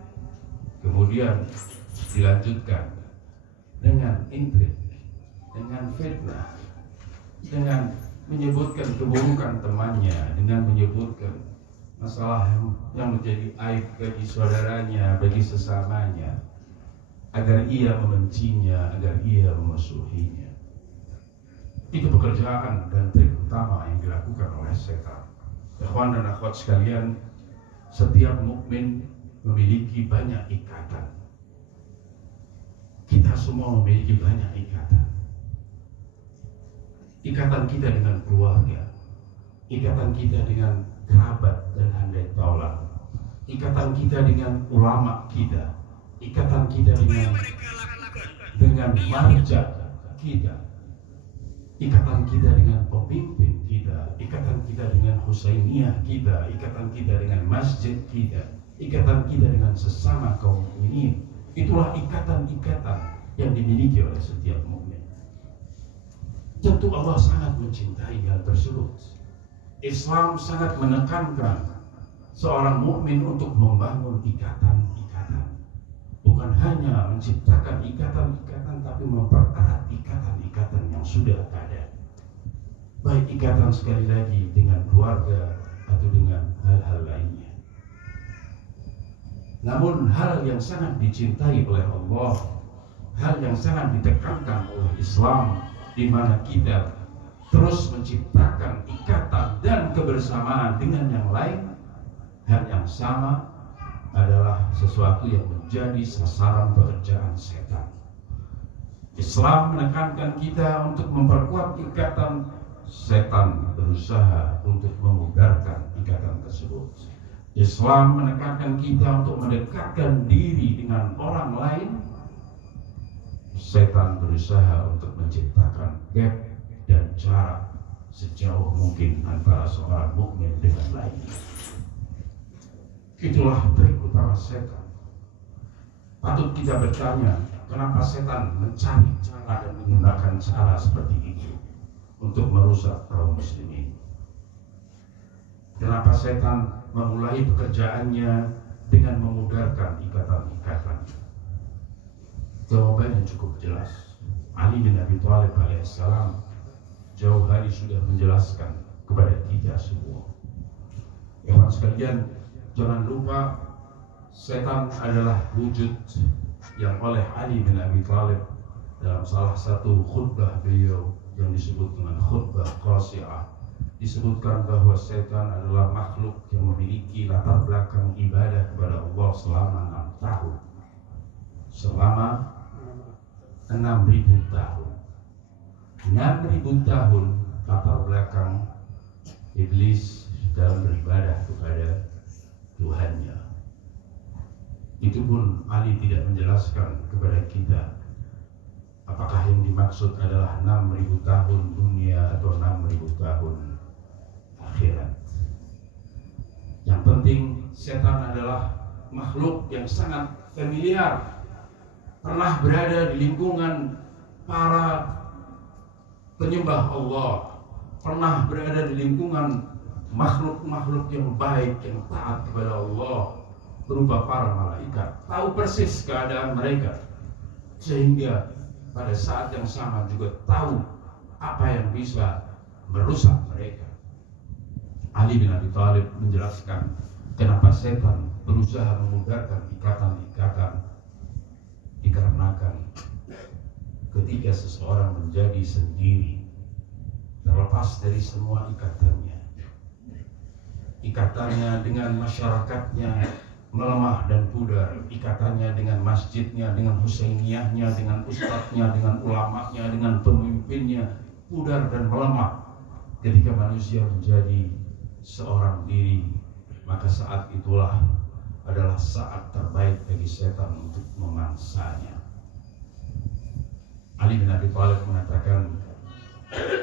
kemudian dilanjutkan dengan intrik, dengan fitnah, dengan menyebutkan keburukan temannya, dengan menyebutkan masalah yang menjadi aib bagi saudaranya, bagi sesamanya, agar ia membencinya, agar ia memusuhinya. Itu pekerjaan dan trik utama yang dilakukan oleh setan. Ikhwan dan akhwat sekalian, setiap mukmin memiliki banyak ikatan. Kita semua memiliki banyak ikatan. Ikatan kita dengan keluarga, ikatan kita dengan kerabat dan handai taulan, ikatan kita dengan ulama kita, ikatan kita dengan marja kita, ikatan kita dengan pemimpin kita, ikatan kita dengan Husainiyah kita, ikatan kita dengan masjid kita, ikatan kita dengan sesama kaum mukminin. Itulah ikatan-ikatan yang dimiliki oleh setiap mukmin. Tentu Allah sangat mencintai hal tersebut. Islam sangat menekankan seorang mukmin untuk membangun ikatan-ikatan. Bukan hanya menciptakan ikatan-ikatan, tapi mempererat ikatan-ikatan yang sudah ada. Baik ikatan sekali lagi dengan keluarga atau dengan hal-hal lainnya. Namun hal yang sangat dicintai oleh Allah, hal yang sangat ditekankan oleh Islam, di mana kita terus menciptakan ikatan dan kebersamaan dengan yang lain, hal yang sama adalah sesuatu yang menjadi sasaran pekerjaan setan. Islam menekankan kita untuk memperkuat ikatan, setan berusaha untuk memudarkan ikatan tersebut. Islam menekankan kita untuk mendekatkan diri dengan orang lain, setan berusaha untuk menciptakan gap dan jarak sejauh mungkin antara seorang mukmin dengan lainnya. Itulah trik utama setan. Patut kita bertanya, kenapa setan mencari cara dan menggunakan cara seperti itu untuk merusak kaum muslimin? Kenapa setan memulai pekerjaannya dengan memudarkan ikatan-ikatan? Jawabannya cukup jelas. Ali bin Abi Thalib alaihissalam jauh hari sudah menjelaskan kepada kita semua. Kawan sekalian, jangan lupa setan adalah wujud yang oleh Ali bin Abi Thalib dalam salah satu khutbah beliau yang disebut dengan khutbah qasi'ah disebutkan bahwa setan adalah makhluk yang memiliki latar belakang ibadah kepada Allah selama 6 tahun, selama 6.000 tahun. 6.000 tahun latar belakang iblis dalam beribadah kepada Tuhannya. Itu pun Ali tidak menjelaskan kepada kita apakah yang dimaksud adalah 6.000 tahun dunia atau 6.000 tahun akhirat. Yang penting setan adalah makhluk yang sangat familiar, pernah berada di lingkungan para penyembah Allah, pernah berada di lingkungan makhluk-makhluk yang baik, yang taat kepada Allah berupa para malaikat, tahu persis keadaan mereka, sehingga pada saat yang sama juga tahu apa yang bisa merusak mereka. Ali bin Abi Thalib menjelaskan kenapa setan berusaha memudarkan ikatan-ikatan, dikarenakan ketika seseorang menjadi sendiri, terlepas dari semua ikatannya dengan masyarakatnya melemah dan pudar, ikatannya dengan masjidnya, dengan Husainiyahnya, dengan ustadznya, dengan ulamanya, dengan pemimpinnya pudar dan melemah. Ketika manusia menjadi seorang diri, maka saat itulah adalah saat terbaik bagi setan untuk memangsanya. Ali bin Abi Thalib mengatakan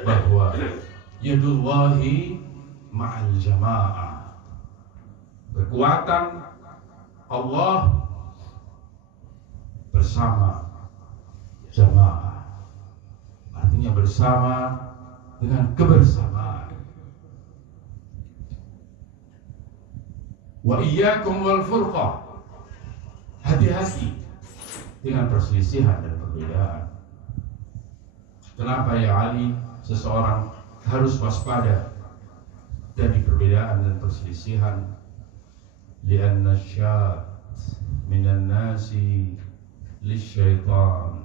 bahwa yadullahi ma'al jamaah, kekuatan Allah bersama jamaah, artinya bersama dengan kebersamaan. Wa iyyakum wal furqah, hati-hati dengan perselisihan dan perbedaan. Kenapa ya Ali, seseorang harus waspada dari perbedaan dan perselisihan? Lianna syat minan nasi lisyaitan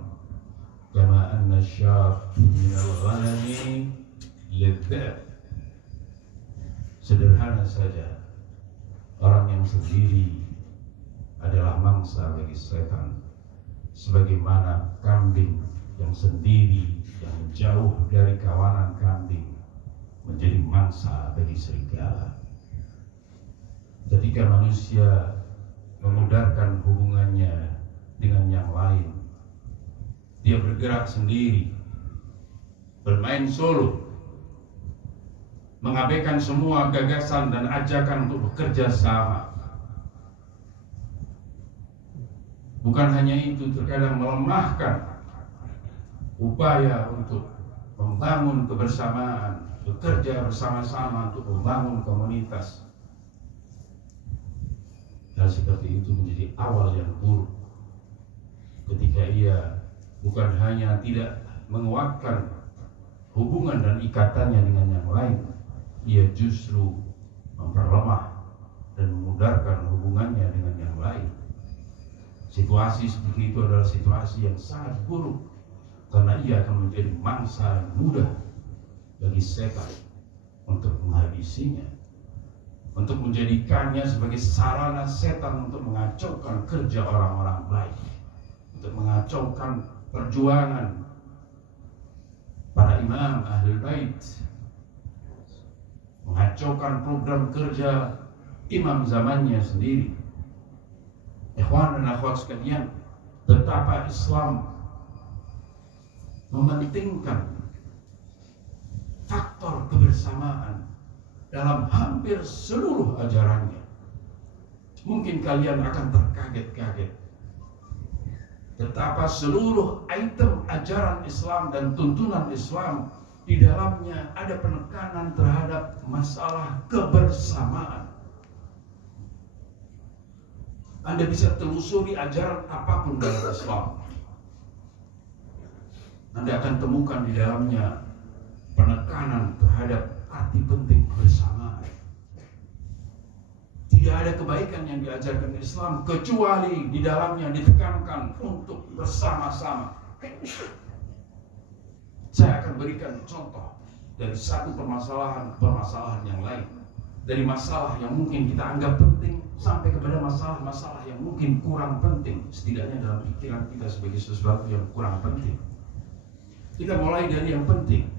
kama anna syat minal ghanami lidzat. Sederhana saja, orang yang sendiri adalah mangsa bagi setan, sebagaimana kambing yang sendiri, yang jauh dari kawanan kambing, menjadi mangsa bagi serigala. Ketika manusia memudarkan hubungannya dengan yang lain, dia bergerak sendiri, bermain solo, mengabaikan semua gagasan dan ajakan untuk bekerja sama. Bukan hanya itu, terkadang melemahkan upaya untuk membangun kebersamaan, bekerja bersama-sama untuk membangun komunitas. Hal seperti itu menjadi awal yang buruk ketika ia bukan hanya tidak menguatkan hubungan dan ikatannya dengan yang lain, ia justru memperlemah dan memudarkan hubungannya dengan yang lain. Situasi seperti itu adalah situasi yang sangat buruk, karena ia akan menjadi mangsa yang mudah bagi setan untuk menghabisinya, untuk menjadikannya sebagai sarana setan untuk mengacaukan kerja orang-orang baik, untuk mengacaukan perjuangan para imam Ahlul Bait, mengacaukan program kerja imam zamannya sendiri. Ikhwan dan akhwat sekalian, betapa Islam mementingkan faktor kebersamaan dalam hampir seluruh ajarannya. Mungkin kalian akan terkaget-kaget betapa seluruh item ajaran Islam dan tuntunan Islam di dalamnya ada penekanan terhadap masalah kebersamaan. Anda bisa telusuri ajaran apapun dalam Islam, Anda akan temukan di dalamnya penekanan terhadap arti penting kebersamaan. Tidak ada kebaikan yang diajarkan Islam kecuali di dalamnya ditekankan untuk bersama-sama. Saya akan berikan contoh dari satu permasalahan yang lain. Dari masalah yang mungkin kita anggap penting sampai kepada masalah-masalah yang mungkin kurang penting, setidaknya dalam pikiran kita sebagai sesuatu yang kurang penting. Kita mulai dari yang penting,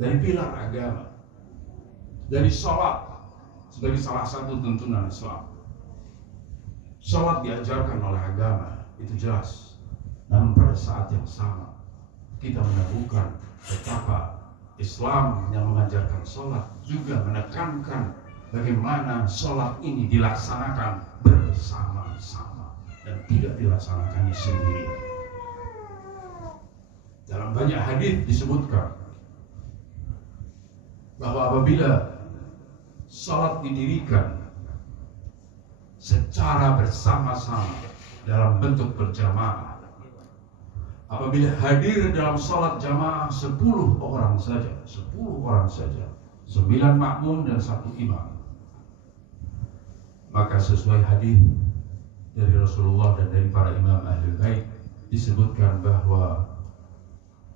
dari pilar agama, dari sholat sebagai salah satu tuntunan Islam. Sholat diajarkan oleh agama, itu jelas. Namun pada saat yang sama, kita menemukan betapa Islam yang mengajarkan sholat juga menekankan bagaimana sholat ini dilaksanakan bersama-sama dan tidak dilaksanakannya sendiri. Dalam banyak hadis disebutkan bahwa apabila sholat didirikan secara bersama-sama dalam bentuk berjamaah, apabila hadir dalam sholat jamaah 10 orang saja, 9 makmum dan 1 imam, maka sesuai hadis dari Rasulullah dan dari para imam Ahlul Bait disebutkan bahwa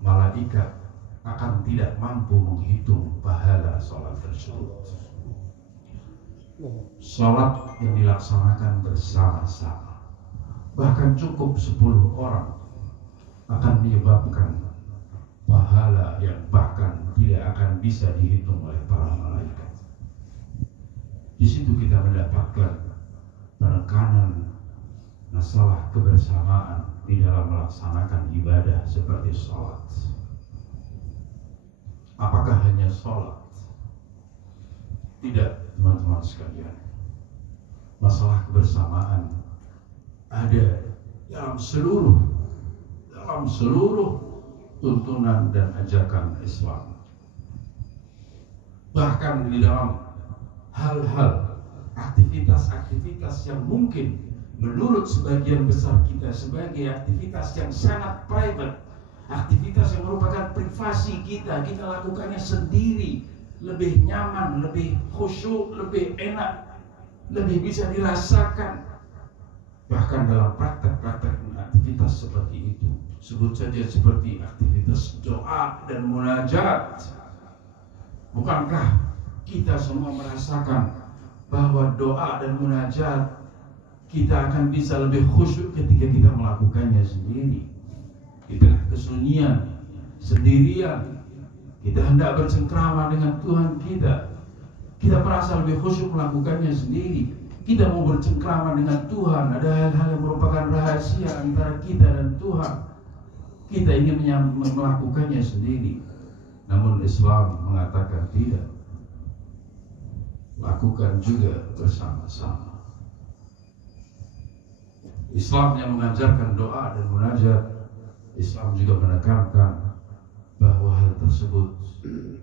malaikat akan tidak mampu menghitung pahala sholat tersebut. Sholat yang dilaksanakan bersama-sama, bahkan cukup 10 orang, akan menyebabkan pahala yang bahkan tidak akan bisa dihitung oleh para malaikat. Di situ kita mendapatkan penekanan masalah kebersamaan di dalam melaksanakan ibadah seperti sholat. Apakah hanya sholat? Tidak, teman-teman sekalian. Masalah kebersamaan ada dalam seluruh tuntunan dan ajakan Islam. Bahkan di dalam hal-hal aktivitas-aktivitas yang mungkin menurut sebagian besar kita sebagai aktivitas yang sangat private, aktivitas yang merupakan privasi kita lakukannya sendiri, lebih nyaman, lebih khusyuk, lebih enak, lebih bisa dirasakan. Bahkan dalam praktek-praktek aktivitas seperti itu, sebut saja seperti aktivitas doa dan munajat. Bukankah kita semua merasakan bahwa doa dan munajat kita akan bisa lebih khusyuk ketika kita melakukannya sendiri? Di tengah kesunyian, sendirian, kita hendak bercengkrama dengan Tuhan kita merasa lebih khusyuk melakukannya sendiri. Kita mau bercengkrama dengan Tuhan, ada hal-hal yang merupakan rahasia antara kita dan Tuhan, kita ingin melakukannya sendiri. Namun Islam mengatakan tidak, lakukan juga bersama-sama. Islam yang mengajarkan doa dan munajat, Islam juga menekankan bahwa hal tersebut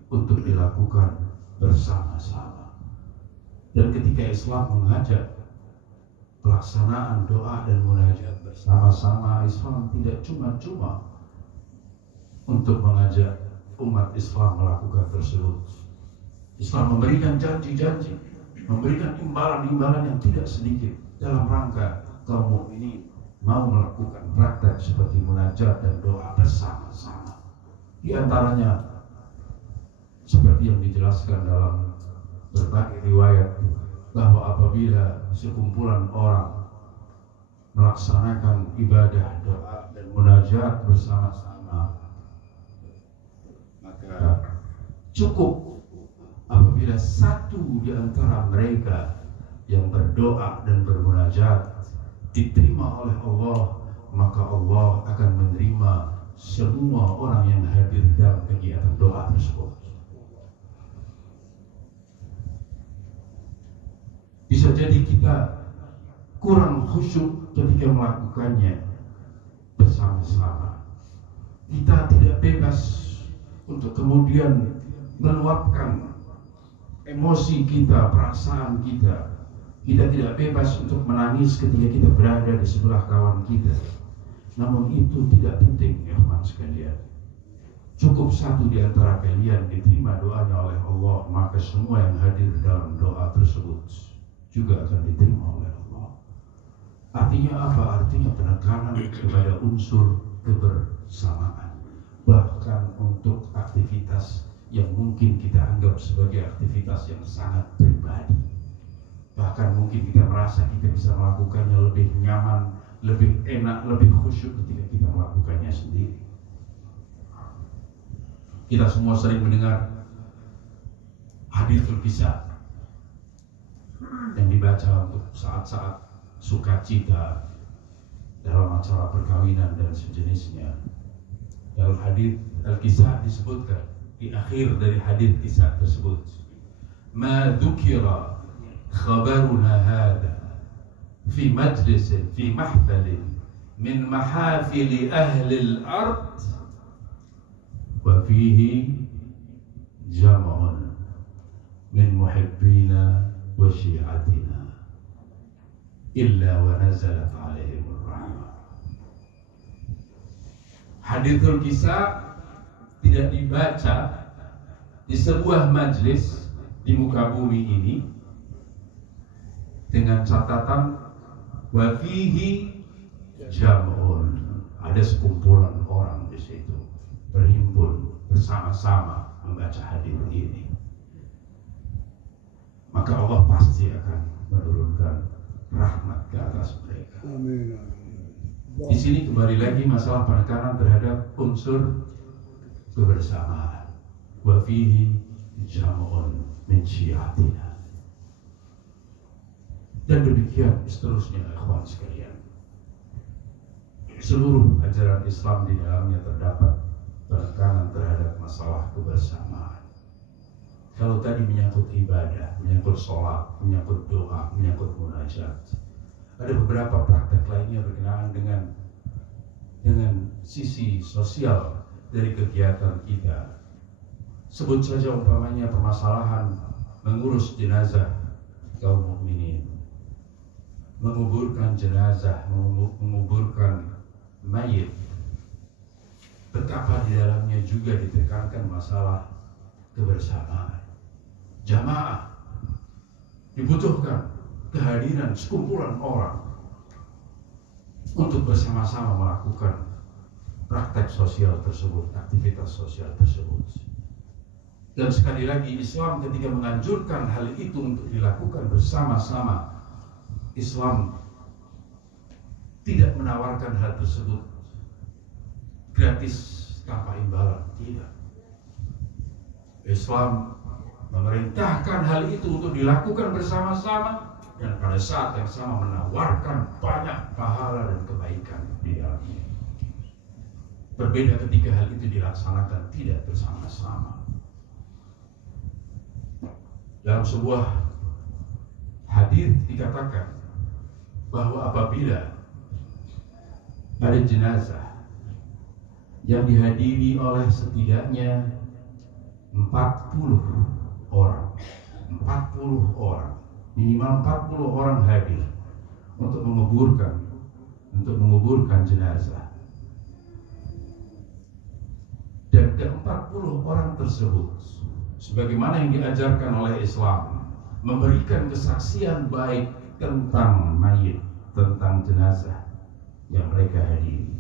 untuk dilakukan bersama-sama. Dan ketika Islam mengajak pelaksanaan doa dan munajat bersama-sama, Islam tidak cuma-cuma untuk mengajak umat Islam melakukan tersebut. Islam memberikan janji-janji, memberikan imbalan-imbalan yang tidak sedikit dalam rangka kaum mukminin mau melakukan praktek seperti munajat dan doa bersama-sama. Di antaranya seperti yang dijelaskan dalam berbagai riwayat bahwa apabila sekumpulan orang melaksanakan ibadah doa dan munajat bersama-sama, maka cukup apabila satu di antara mereka yang berdoa dan bermunajat diterima oleh Allah, maka Allah akan menerima semua orang yang hadir dalam kegiatan doa tersebut. Bisa jadi kita kurang khusyuk ketika melakukannya bersama-sama. Kita tidak bebas untuk kemudian meluapkan emosi kita, perasaan kita. Kita tidak bebas untuk menangis ketika kita berada di sebelah kawan kita. Namun itu tidak penting, ya teman sekalian. Cukup satu di antara kalian diterima doanya oleh Allah, maka semua yang hadir dalam doa tersebut juga akan diterima oleh Allah. Artinya apa? Artinya penekanan kepada unsur kebersamaan. Bahkan untuk aktivitas yang mungkin kita anggap sebagai aktivitas yang sangat pribadi, bahkan mungkin kita merasa kita bisa melakukannya lebih nyaman, lebih enak, lebih khusyuk ketika kita melakukannya sendiri. Kita semua sering mendengar hadits kisah yang dibaca untuk saat-saat sukacita dalam acara perkawinan dan sejenisnya. Dalam hadits al-kisah disebutkan di akhir dari hadits kisah tersebut, ma dzukira khabaruna hada fi majlisin fi mahfalin min mahafili ahli al-ard wa fihi jam'un min muhibbina wa syi'atina illa wa nazalat alaihimur rahmah. Hadithul kisah tidak dibaca di sebuah majlis di muka bumi ini dengan catatan wa fihi jam'un, ada sekumpulan orang di situ berhimpun bersama-sama membaca hadis ini, maka Allah pasti akan menurunkan rahmat ke atas mereka. Amin. Di sini kembali lagi masalah penekanan terhadap unsur kebersamaan. Wa fihi jam'un min syi'atina. Dan demikian seterusnya, ikhwan sekalian. Seluruh ajaran Islam di dalamnya terdapat penekanan terhadap masalah kebersamaan. Kalau tadi menyangkut ibadah, menyangkut sholat, menyangkut doa, menyangkut munajat, ada beberapa praktek lainnya berkenaan dengan sisi sosial dari kegiatan kita. Sebut saja umpamanya permasalahan mengurus jenazah kaum mukminin, menguburkan jenazah, menguburkan mayit. Betapa di dalamnya juga ditekankan masalah kebersamaan. Jamaah dibutuhkan kehadiran sekumpulan orang untuk bersama-sama melakukan praktek sosial tersebut, aktivitas sosial tersebut. Dan sekali lagi Islam ketika menganjurkan hal itu untuk dilakukan bersama-sama, Islam tidak menawarkan hal tersebut gratis tanpa imbalan, tidak. Islam memerintahkan hal itu untuk dilakukan bersama-sama dan pada saat yang sama menawarkan banyak pahala dan kebaikan di dalamnya. Berbeda ketika hal itu dilaksanakan tidak bersama-sama. Dalam sebuah hadis dikatakan bahwa apabila ada jenazah yang dihadiri oleh setidaknya 40 orang, minimal 40 orang hadir untuk menguburkan jenazah. Dan ke-40 orang tersebut, sebagaimana yang diajarkan oleh Islam, memberikan kesaksian baik tentang mayit, tentang jenazah yang mereka hadiri.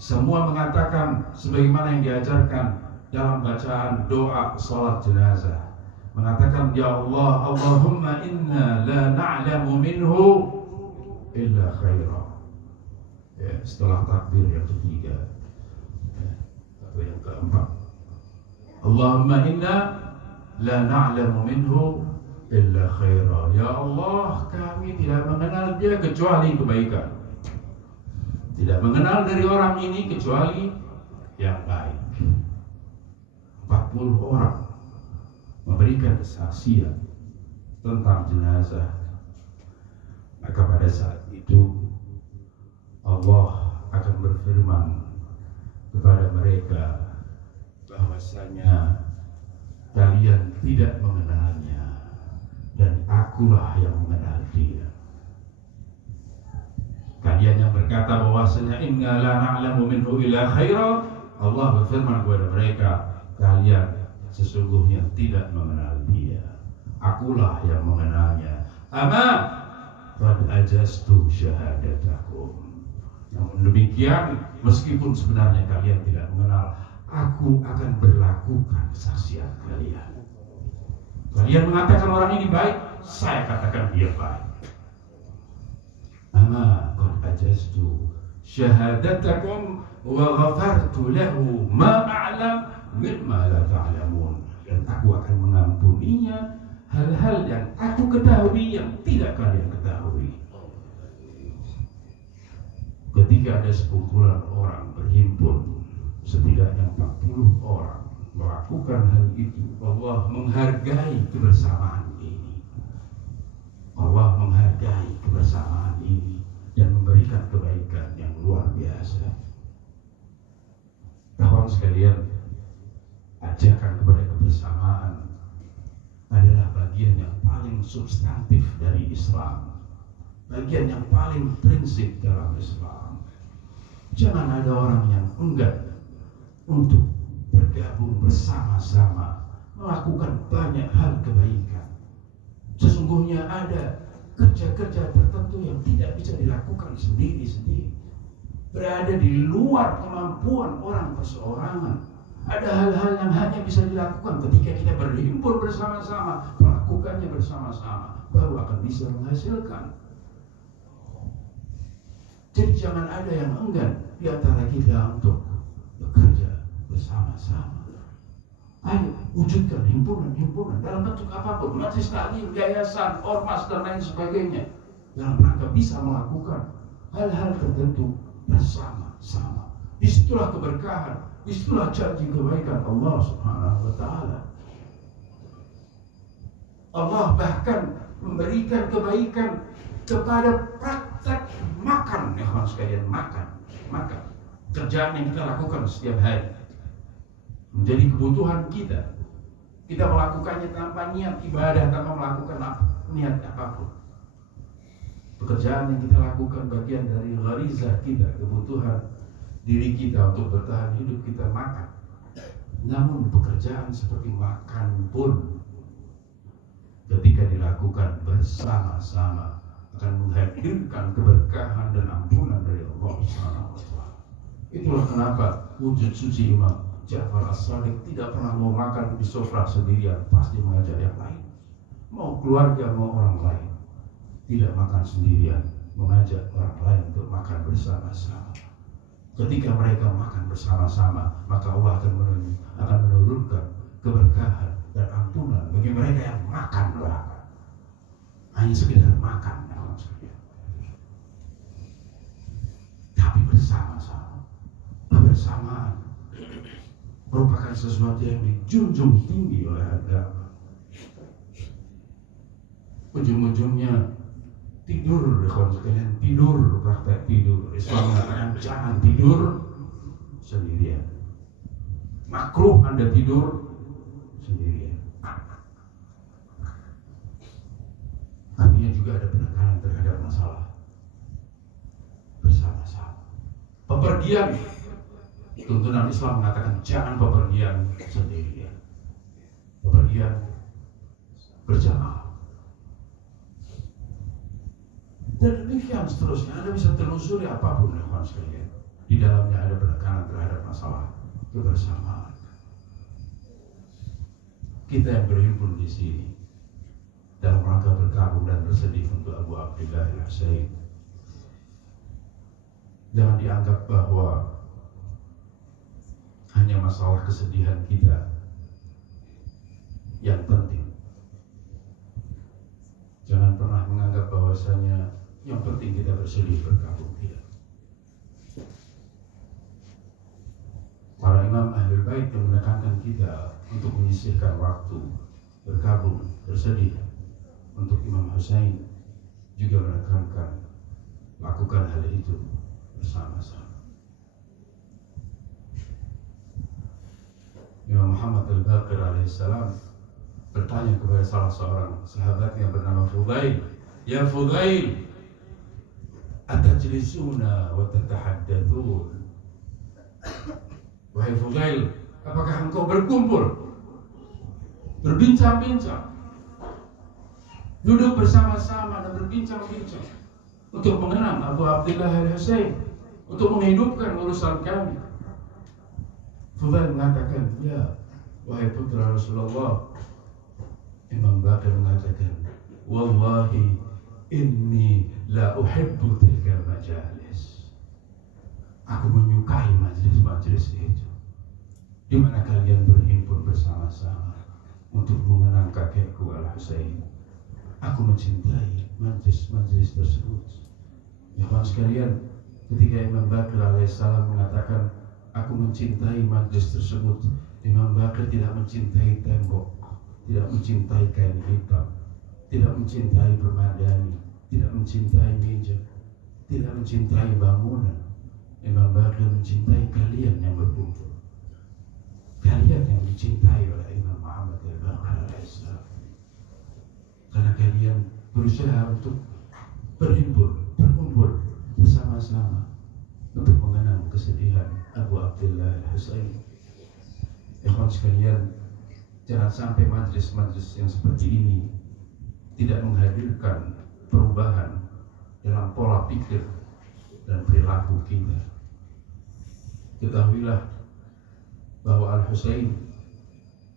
Semua mengatakan sebagaimana yang diajarkan dalam bacaan doa salat jenazah, mengatakan, ya Allah, Allahumma inna la na'lamu minhu illa khaira. Ya, setelah takbir yang ketiga atau yang keempat, Allahumma inna la na'lamu minhu illa khaira. Ya Allah, kami tidak mengenal dia kecuali kebaikan, tidak mengenal dari orang ini kecuali yang baik. 40 orang memberikan kesaksian tentang jenazah, maka pada saat itu Allah akan berfirman kepada mereka bahwasanya kalian tidak mengenalnya dan akulah yang mengenal dia. Kalian yang berkata bahwasanya inna la na'lamu minhu illa khaira, Allah berfirman kepada mereka, kalian sesungguhnya tidak mengenal dia, akulah yang mengenalnya. Ama qad ajaztu syahadatakum. Namun demikian, meskipun sebenarnya kalian tidak mengenal, aku akan berlakukan kesaksian kalian. Kalian mengatakan orang ini baik, saya katakan dia baik. Ama qad ajaztu syahadatakum wa ghafartu lahu ma a'lam mimma la ta'lamun. Dan aku akan mengampuninya hal-hal yang aku ketahui yang tidak kalian ketahui. Ketika ada sekumpulan orang berhimpun, setidaknya 40 orang melakukan hal itu, Allah menghargai kebersamaan ini. Allah menghargai kebersamaan ini dan memberikan kebaikan yang luar biasa. Kawan sekalian, ajakan kepada kebersamaan adalah bagian yang paling substantif dari Islam, bagian yang paling prinsip dalam Islam. Jangan ada orang yang enggan untuk bergabung bersama-sama melakukan banyak hal kebaikan. Sesungguhnya ada kerja-kerja tertentu yang tidak bisa dilakukan sendiri-sendiri, berada di luar kemampuan orang perseorangan. Ada hal-hal yang hanya bisa dilakukan ketika kita berhimpun bersama-sama, melakukannya bersama-sama, baru akan bisa menghasilkan. Jadi jangan ada yang enggan di antara kita untuk bekerja bersama-sama. Ayo wujudkan himpunan-himpunan dalam bentuk apapun, majelis taklim, yayasan, ormas dan lain sebagainya, dalam rangka bisa melakukan hal-hal tertentu bersama-sama. Disitulah keberkahan, disitulah janji kebaikan Allah Subhanahu wa Ta'ala. Allah bahkan memberikan kebaikan kepada praktek makan, ya kawan sekalian, makan. Kerjaan yang kita lakukan setiap hari menjadi kebutuhan kita. Kita melakukannya tanpa niat ibadah, tanpa melakukan niat apapun. Pekerjaan yang kita lakukan bagian dari gharizah kita, kebutuhan diri kita untuk bertahan hidup, kita makan. Namun pekerjaan seperti makan pun ketika dilakukan bersama-sama akan menghadirkan keberkahan dan ampunan dari Allah Subhanahu wa Ta'ala. Itulah kenapa wujud suci Imam Ja'far As-Shadiq tidak pernah mau makan di sofra sendirian, pasti mengajak yang lain. Mau keluarga, mau orang lain, tidak makan sendirian, mengajak orang lain untuk makan bersama-sama. Ketika mereka makan bersama-sama, maka Allah akan menurunkan keberkahan dan ampunan bagi mereka yang makan belaka. Hanya sekedar makan, tapi bersama-sama. Kebersamaan merupakan sesuatu yang dijunjung tinggi oleh agama. Ujung-ujungnya tidur, kawan sekalian, tidur, praktek tidur. Islam mengatakan jangan tidur sendirian. Makruh Anda tidur sendirian. Artinya juga ada penekanan terhadap masalah bersama-sama. Pepergian, tuntunan Islam mengatakan jangan bepergian sendirian. Bepergian berjamaah. Dan demikian seterusnya. Anda bisa telusuri apapun ya kawan sekalian. Di dalamnya ada penekanan terhadap masalah kebersamaan. Kita yang berhimpun di sini dalam rangka berkabung dan bersedih untuk Abu Abdillah Al-Husain, jangan dianggap bahwa hanya masalah kesedihan kita yang penting. Jangan pernah menganggap bahwasanya yang penting kita bersedih berkabung, tidak. Para imam Ahlul Bait yang menekankan kita untuk menyisihkan waktu berkabung, bersedih untuk Imam Husain, juga menekankan lakukan hal itu bersama-sama. Imam Muhammad Al-Baqir alaihissalam bertanya kepada salah seorang sahabat yang bernama Fudail, "Ya Fudail, atajlisuna wa tatahaddatsun?" Wahai Fudail, apakah engkau berkumpul berbincang-bincang duduk bersama-sama dan berbincang-bincang untuk mengenang Abu Abdullah Al-Husain, untuk menghidupkan urusan kami. Fudail mengatakan, ya wahai putra Rasulullah. Imam Baqir mengatakan, wallahi inni la uhibbu tilka majalis. Aku menyukai majlis-majlis itu, di mana kalian berhimpun bersama-sama untuk mengenang kakekku Al-Husain. Aku mencintai majlis-majlis tersebut. Ya kawan sekalian, ketika Imam Baqir alaihissalam mengatakan aku mencintai majlis tersebut, Imam Baqir tidak mencintai tembok, tidak mencintai kain hitam, tidak mencintai permadani, tidak mencintai meja, tidak mencintai bangunan. Imam Baqir mencintai kalian yang berkumpul, kalian yang dicintai oleh Imam Muhammad al-Baqir alaihissalam, karena kalian berusaha untuk berkumpul bersama-sama untuk mengenang kesedihan Abu Abdullah Al-Husain. Ikhwan sekalian, jangan sampai majlis-majlis yang seperti ini tidak menghadirkan perubahan dalam pola pikir dan perilaku kita. Ketahuilah bahwa Al-Husain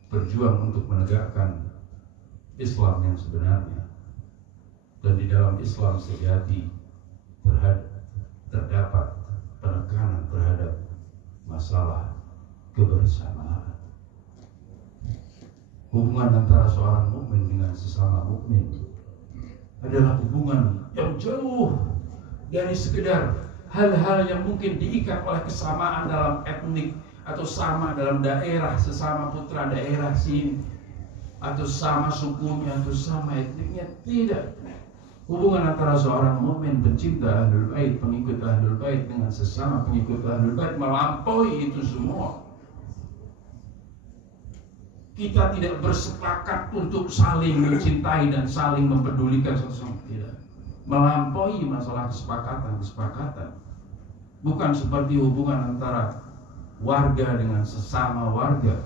berjuang untuk menegakkan Islam yang sebenarnya, dan di dalam Islam sejati terdapat penekanan terhadap masalah kebersamaan. Hubungan antara seorang mukmin dengan sesama mukmin adalah hubungan yang jauh dari sekedar hal-hal yang mungkin diikat oleh kesamaan dalam etnik, atau sama dalam daerah, sesama putra daerah sini, atau sama sukunya, atau sama etniknya. Tidak. Hubungan antara seorang mukmin pencinta Ahlul Bait, pengikut Ahlul Bait dengan sesama pengikut Ahlul Bait melampaui itu semua. Kita tidak bersepakat untuk saling mencintai dan saling mempedulikan sesama, tidak. Melampaui masalah kesepakatan. Bukan seperti hubungan antara warga dengan sesama warga.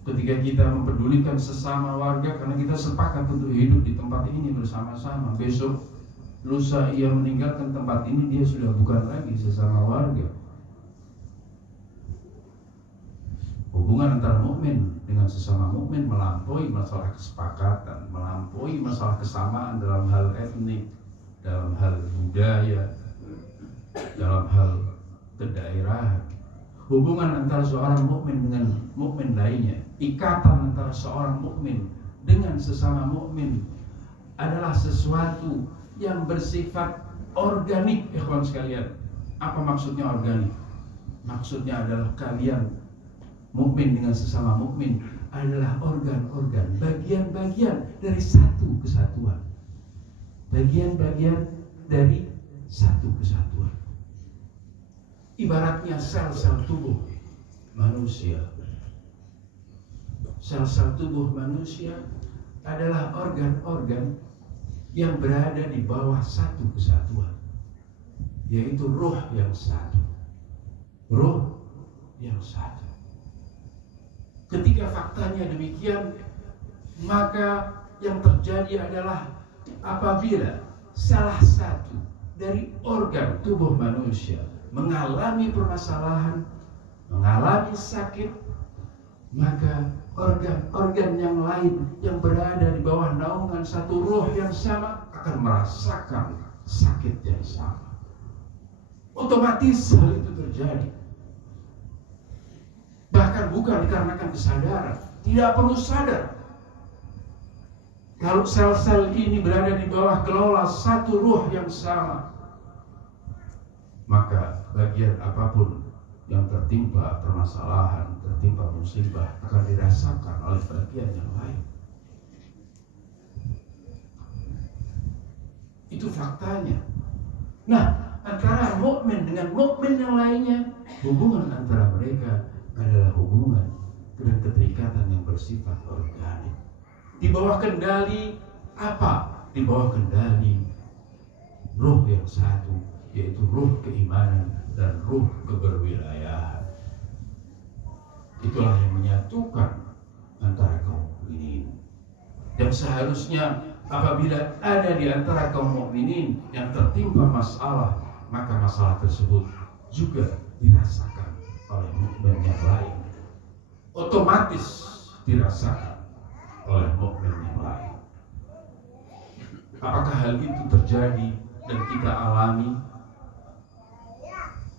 Ketika kita mempedulikan sesama warga karena kita sepakat untuk hidup di tempat ini bersama-sama, besok lusa ia meninggalkan tempat ini, dia sudah bukan lagi sesama warga. Hubungan antara mukmin dengan sesama mukmin melampaui masalah kesepakatan, melampaui masalah kesamaan dalam hal etnik, dalam hal budaya, dalam hal kedaerahan. Hubungan antara seorang mukmin dengan mukmin lainnya, ikatan antara seorang mukmin dengan sesama mukmin adalah sesuatu yang bersifat organik, ikhwan sekalian. Apa maksudnya organik? Maksudnya adalah kalian mukmin dengan sesama mukmin adalah organ-organ, bagian-bagian dari satu kesatuan. Bagian-bagian dari satu kesatuan. Ibaratnya sel-sel tubuh manusia. Sel-sel tubuh manusia adalah organ-organ yang berada di bawah satu kesatuan, yaitu ruh yang satu. Ruh yang satu. Ketika faktanya demikian, maka yang terjadi adalah apabila salah satu dari organ tubuh manusia mengalami permasalahan, mengalami sakit, maka organ-organ yang lain yang berada di bawah naungan satu ruh yang sama akan merasakan sakit yang sama. Otomatis hal itu terjadi. Bahkan bukan dikarenakan kesadaran, tidak perlu sadar. Kalau sel-sel ini berada di bawah kelola satu ruh yang sama, maka bagian apapun yang tertimpa permasalahan, tertimpa musibah akan dirasakan oleh bagian yang lain. Itu faktanya. Nah, antara mukmin dengan mukmin yang lainnya, hubungan antara mereka adalah hubungan dan keterikatan yang bersifat organik. Di bawah kendali apa? Di bawah kendali ruh yang satu, yaitu ruh keimanan dan ruh keberwilayahan. Itulah yang menyatukan antara kaum mukminin. Dan seharusnya apabila ada di antara kaum mukminin yang tertimpa masalah, maka masalah tersebut juga dirasakan oleh mukmin yang lain. Otomatis dirasakan oleh mukmin yang lain. Apakah hal itu terjadi dan kita alami?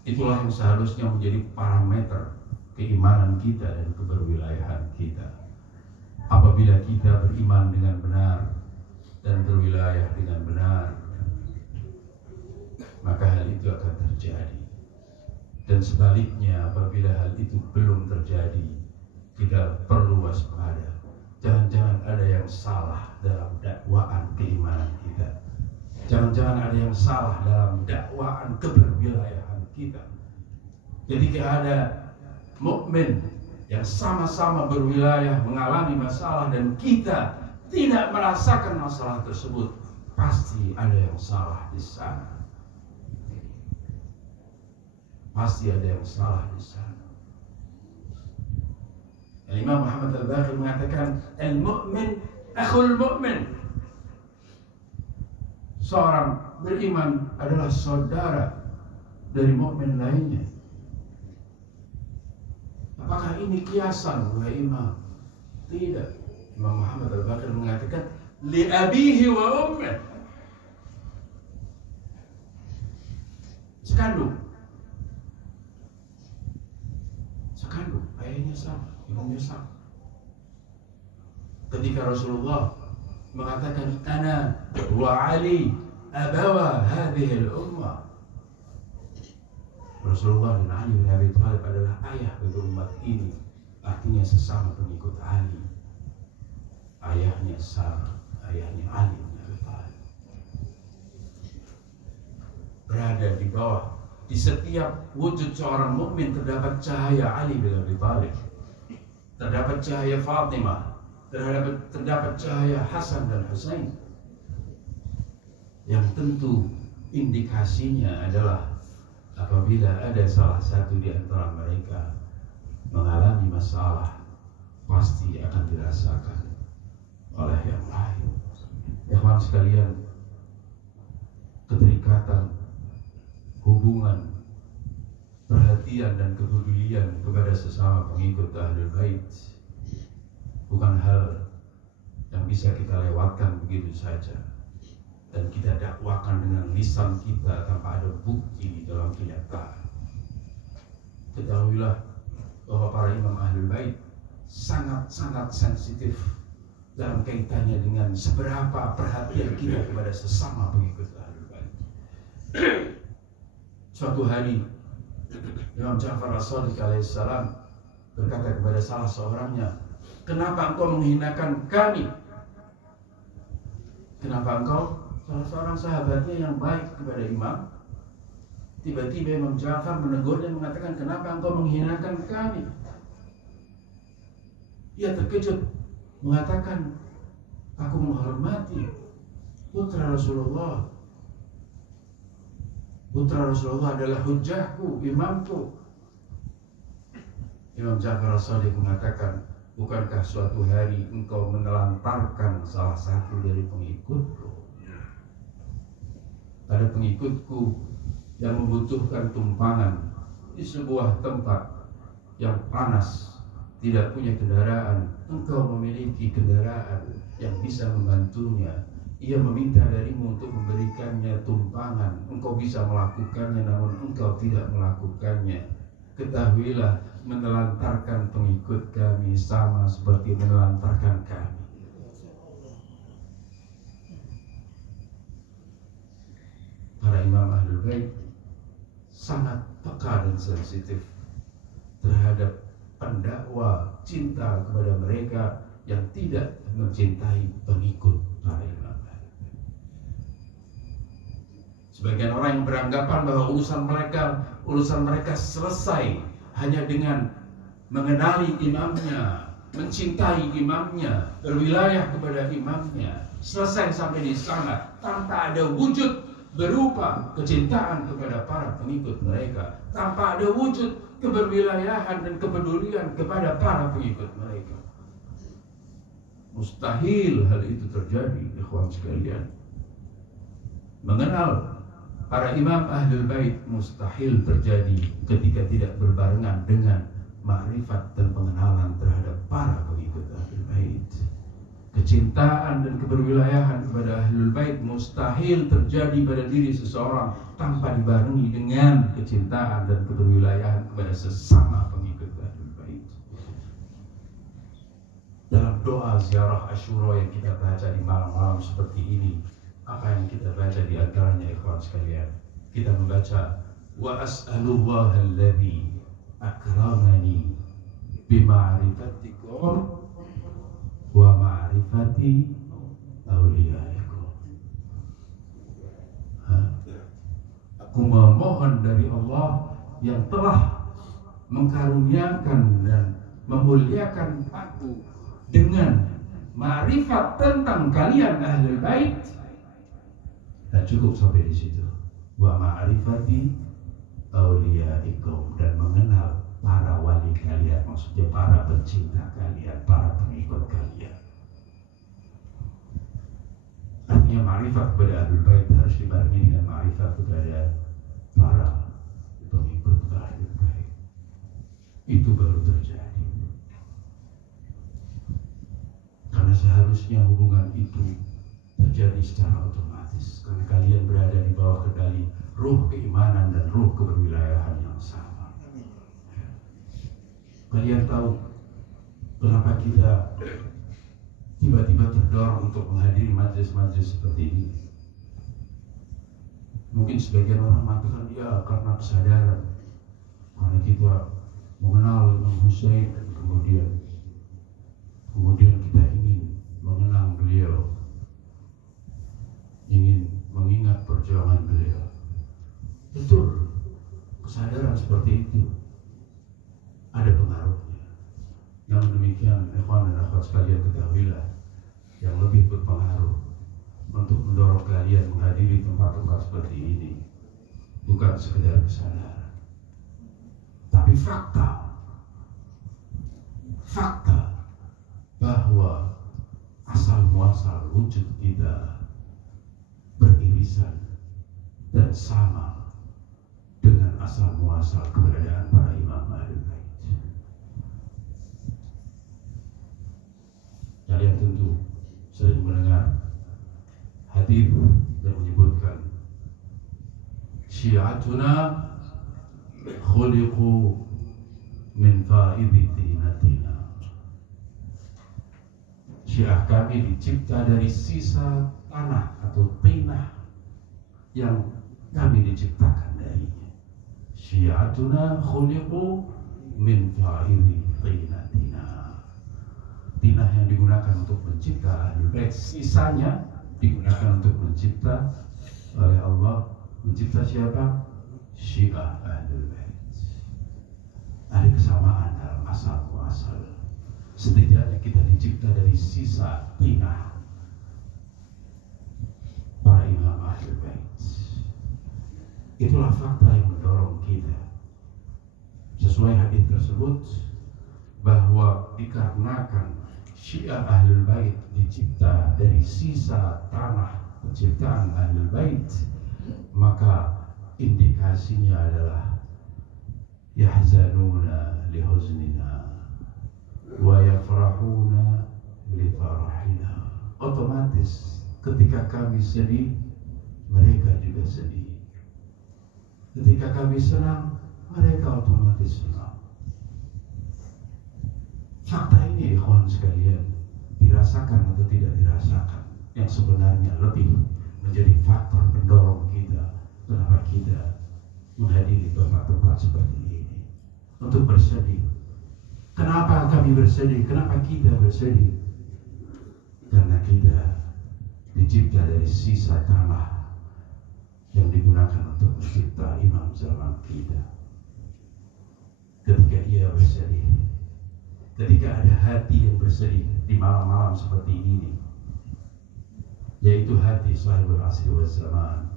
Itulah yang seharusnya menjadi parameter keimanan kita dan keberwilayahan kita. Apabila kita beriman dengan benar dan berwilayah dengan benar, maka hal itu akan terjadi. Dan sebaliknya, apabila hal itu belum terjadi, kita perlu waspada. Jangan-jangan ada yang salah dalam dakwaan keimanan kita. Jangan-jangan ada yang salah dalam dakwaan keberwilayahan kita. Ketika ada mukmin yang sama-sama berwilayah mengalami masalah dan kita tidak merasakan masalah tersebut, pasti ada yang salah di sana. Pasti ada yang salah di sana. Imam Muhammad Al-Baqir mengatakan, al-mu'min akhul mu'min. Seorang beriman adalah saudara dari mukmin lainnya. Apakah ini kiasan, wahai imam? Tidak. Imam Muhammad Al-Baqir mengatakan, li abihi wa ummih. Sekandung, ayahnya sama, ibunya sama. Ketika Rasulullah mengatakan, ana wa Ali abawa hadhihi al-ummah, Rasulullah dan Ali bin Abi Thalib adalah ayah bagi umat ini. Artinya sesama pengikut Ali. Ayahnya sama, ayahnya Ali bin Abi Thalib. Berada di bawah. Di setiap wujud seorang mukmin terdapat cahaya Ali bin Abi Thalib, terdapat cahaya Fatimah, terdapat cahaya Hasan dan Husain. Yang tentu indikasinya adalah apabila ada salah satu di antara mereka mengalami masalah, pasti akan dirasakan oleh yang lain. Ikhwan sekalian, keterikatan, hubungan, perhatian dan kepedulian kepada sesama pengikut Ahlul Bait bukan hal yang bisa kita lewatkan begitu saja dan kita dakwakan dengan lisan kita tanpa ada bukti dalam kenyataan. Ketahuilah bahwa para imam Ahlul Bait sangat-sangat sensitif dalam kaitannya dengan seberapa perhatian kita kepada sesama pengikut Ahlul Bait. Suatu hari Imam Ja'far As-Shadiq alaihissalam berkata kepada salah seorangnya, kenapa engkau menghinakan kami? Kenapa engkau? Salah seorang sahabatnya yang baik kepada imam, tiba-tiba Imam Ja'far menegur dan mengatakan, kenapa engkau menghinakan kami? Ia terkejut mengatakan, aku menghormati putra Rasulullah. Putra Rasulullah adalah hujjahku, imamku. Imam Ja'far As-Shadiq mengatakan, bukankah suatu hari engkau menelantarkan salah satu dari pengikutku? Ada pengikutku yang membutuhkan tumpangan di sebuah tempat yang panas, tidak punya kendaraan. Engkau memiliki kendaraan yang bisa membantunya. Ia meminta darimu untuk memberikannya tumpangan. Engkau bisa melakukannya, namun engkau tidak melakukannya. Ketahuilah, menelantarkan pengikut kami sama seperti menelantarkan kami. Para imam Ahlul Bait sangat peka dan sensitif terhadap pendakwa cinta kepada mereka yang tidak mencintai pengikut para imam. Sebagian orang yang beranggapan bahwa urusan mereka selesai hanya dengan mengenali imamnya, mencintai imamnya, berwilayah kepada imamnya, selesai sampai di sana tanpa ada wujud berupa kecintaan kepada para pengikut mereka, tanpa ada wujud keberwilayahan dan kepedulian kepada para pengikut mereka. Mustahil hal itu terjadi, ikhwan sekalian. Mengenal para imam Ahlul Bait mustahil terjadi ketika tidak berbarengan dengan makrifat dan pengenalan terhadap para pengikut Ahlul Bait. Kecintaan dan keberwilayahan kepada Ahlul Bait mustahil terjadi pada diri seseorang tanpa dibarengi dengan kecintaan dan keberwilayahan kepada sesama pengikut Ahlul Bait. Dalam doa ziarah Asyura yang kita baca di malam-malam seperti ini, apa yang kita baca di antaranya ikhwan sekalian? Kita membaca wa as'alullah alladhi akramani bima'rifatikum wa ma'rifati awliyaikum. Aku memohon dari Allah yang telah mengkaruniakan dan memuliakan aku dengan ma'rifat tentang kalian Ahlul Bait. Dan cukup sampai di situ. Wa ma'rifati awliyaikum, dan mengenal para wali kalian, maksudnya para pencinta kalian, para pengikut kalian. Artinya ma'rifat kepada Ahlul Bait harus dibarengi dengan ma'rifat kepada para pengikut Ahlul Bait. Itu baru terjadi. Karena seharusnya hubungan itu terjadi secara otomatis, karena kalian berada di bawah kendali ruh keimanan dan ruh keberwilayahan yang sama. Kalian tahu kenapa kita tiba-tiba terdorong untuk menghadiri majelis-majelis seperti ini? Mungkin sebagian orang mengatakan ya karena kesadaran, karena kita mengenal Imam Hussein, dan kemudian kita ingin mengenang beliau, ingin mengingat perjuangan beliau. Betul, kesadaran seperti itu ada pengaruhnya. Namun demikian, ikhwan dan akhwat sekalian, ketahuilah yang lebih berpengaruh untuk mendorong kalian menghadiri tempat-tempat seperti ini bukan sekedar kesadaran, tapi fakta bahwa asal muasal wujud kita beririsan dan sama dengan asal muasal keberadaan para imam Ahlul Bait. Kalian tentu sering mendengar hadis yang menyebutkan syi'atuna khuliqu min faidhi tinatina. Syiah kami dicipta dari sisa tanah atau tinah yang kami diciptakan darinya. Syiatuna khuliqu min faidhi tinatina. Tinah yang digunakan untuk mencipta Ahlul Bait, sisanya digunakan untuk mencipta oleh Allah. Mencipta siapa? Syiah Ahlul Bait. Ada kesamaan dalam asal muasal. Setidaknya kita dicipta dari sisa tinah para imam Ahlul Bait. Itulah fakta yang mendorong kita. Sesuai hadis tersebut, bahwa dikarenakan Syiah Ahlul Bait dicipta dari sisa tanah penciptaan Ahlul Bait, maka indikasinya adalah yahzanuna lihuznina wa yafrahuna li farahina. Otomatis ketika kami sedih, mereka juga sedih. Ketika kami senang, mereka otomatis senang. Fakta ini, ikhwan sekalian, dirasakan atau tidak dirasakan, yang sebenarnya lebih menjadi faktor pendorong kita kenapa kita menghadiri tempat-tempat seperti ini untuk bersedih. Kenapa kami bersedih? Kenapa kita bersedih? Karena kita dicipta dari sisa tanah yang digunakan untuk mencipta imam zaman kita. Ketika ia bersedih, ketika ada hati yang bersedih di malam-malam seperti ini, yaitu hati sahibul asri wal zaman,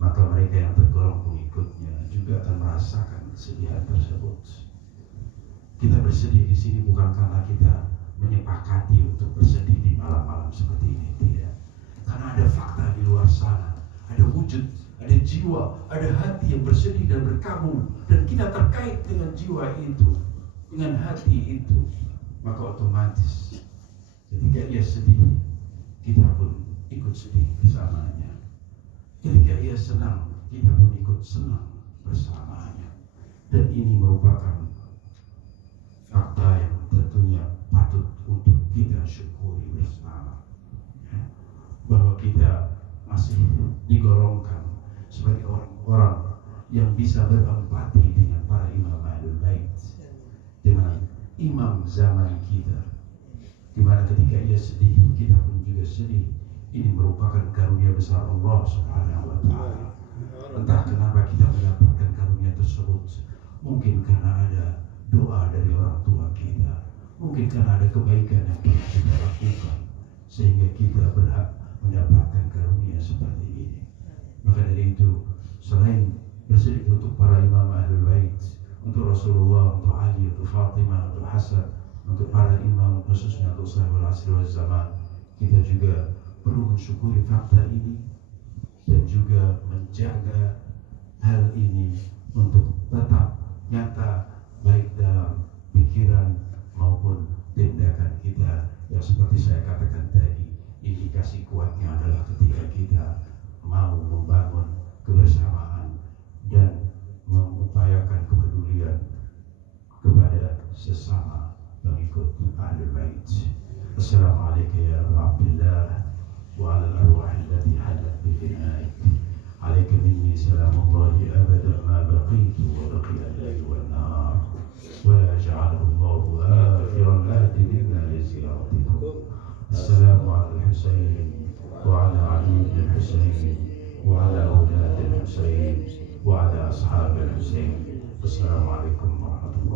maka mereka yang tergolong pengikutnya juga akan merasakan kesedihan tersebut. Kita bersedih di sini bukan karena kita menyepakati untuk bersedih di malam-malam seperti ini, tidak. Karena ada fakta di luar sana, ada wujud, ada jiwa, ada hati yang bersedih dan berkabung, dan kita terkait dengan jiwa itu, dengan hati itu, maka otomatis ketika ia sedih, kita pun ikut sedih bersamanya. Ketika ia senang, kita pun ikut senang bersamanya. Dan ini merupakan fakta yang tentunya patut untuk kita syukuri bersama, bahwa kita masih digolongkan sebagai orang-orang yang bisa berempati dengan para imam Ahlul Bait, dengan imam zaman kita, di mana ketika ia sedih, kita pun juga sedih. Ini merupakan karunia besar Allah Subhanahu wa Ta'ala. Entah kenapa kita mendapatkan karunia tersebut, mungkin karena ada doa dari orang tua kita, mungkin karena ada kebaikan yang telah kita lakukan, sehingga kita berhak mendapatkan karunia seperti ini. Maka dari itu, selain bersedih untuk para imam Ahlul Bait, untuk Rasulullah, untuk Ali, untuk Fatimah, untuk Hasan, untuk para imam, khususnya untuk Sahibul Asri wal Zaman, kita juga perlu mensyukuri fakta ini dan juga menjaga hal ini untuk tetap nyata, baik dalam pikiran maupun tindakan kita. Yang seperti saya katakan tadi, indikasi kuatnya adalah ketika kita mau membangun kebersamaan dan mengupayakan kepedulian kepada sesama pengikut Ahlul Bait. Assalamualaikum ya Abdullah wa ala al-arwah allati halat bi fina'ik. Alayka minni salamullahi abadan ma baqitu wa baqiya al-layl wa an-nahar wa la ja'alahu Allahu akhiran ahdina li ziyaratikum. Assalamu ala al-Husayn wa ala Ali bin Husayn wa ala awlad al-Husayn wa ala ashab al-Husayn. Assalamualaikum warahmatullahi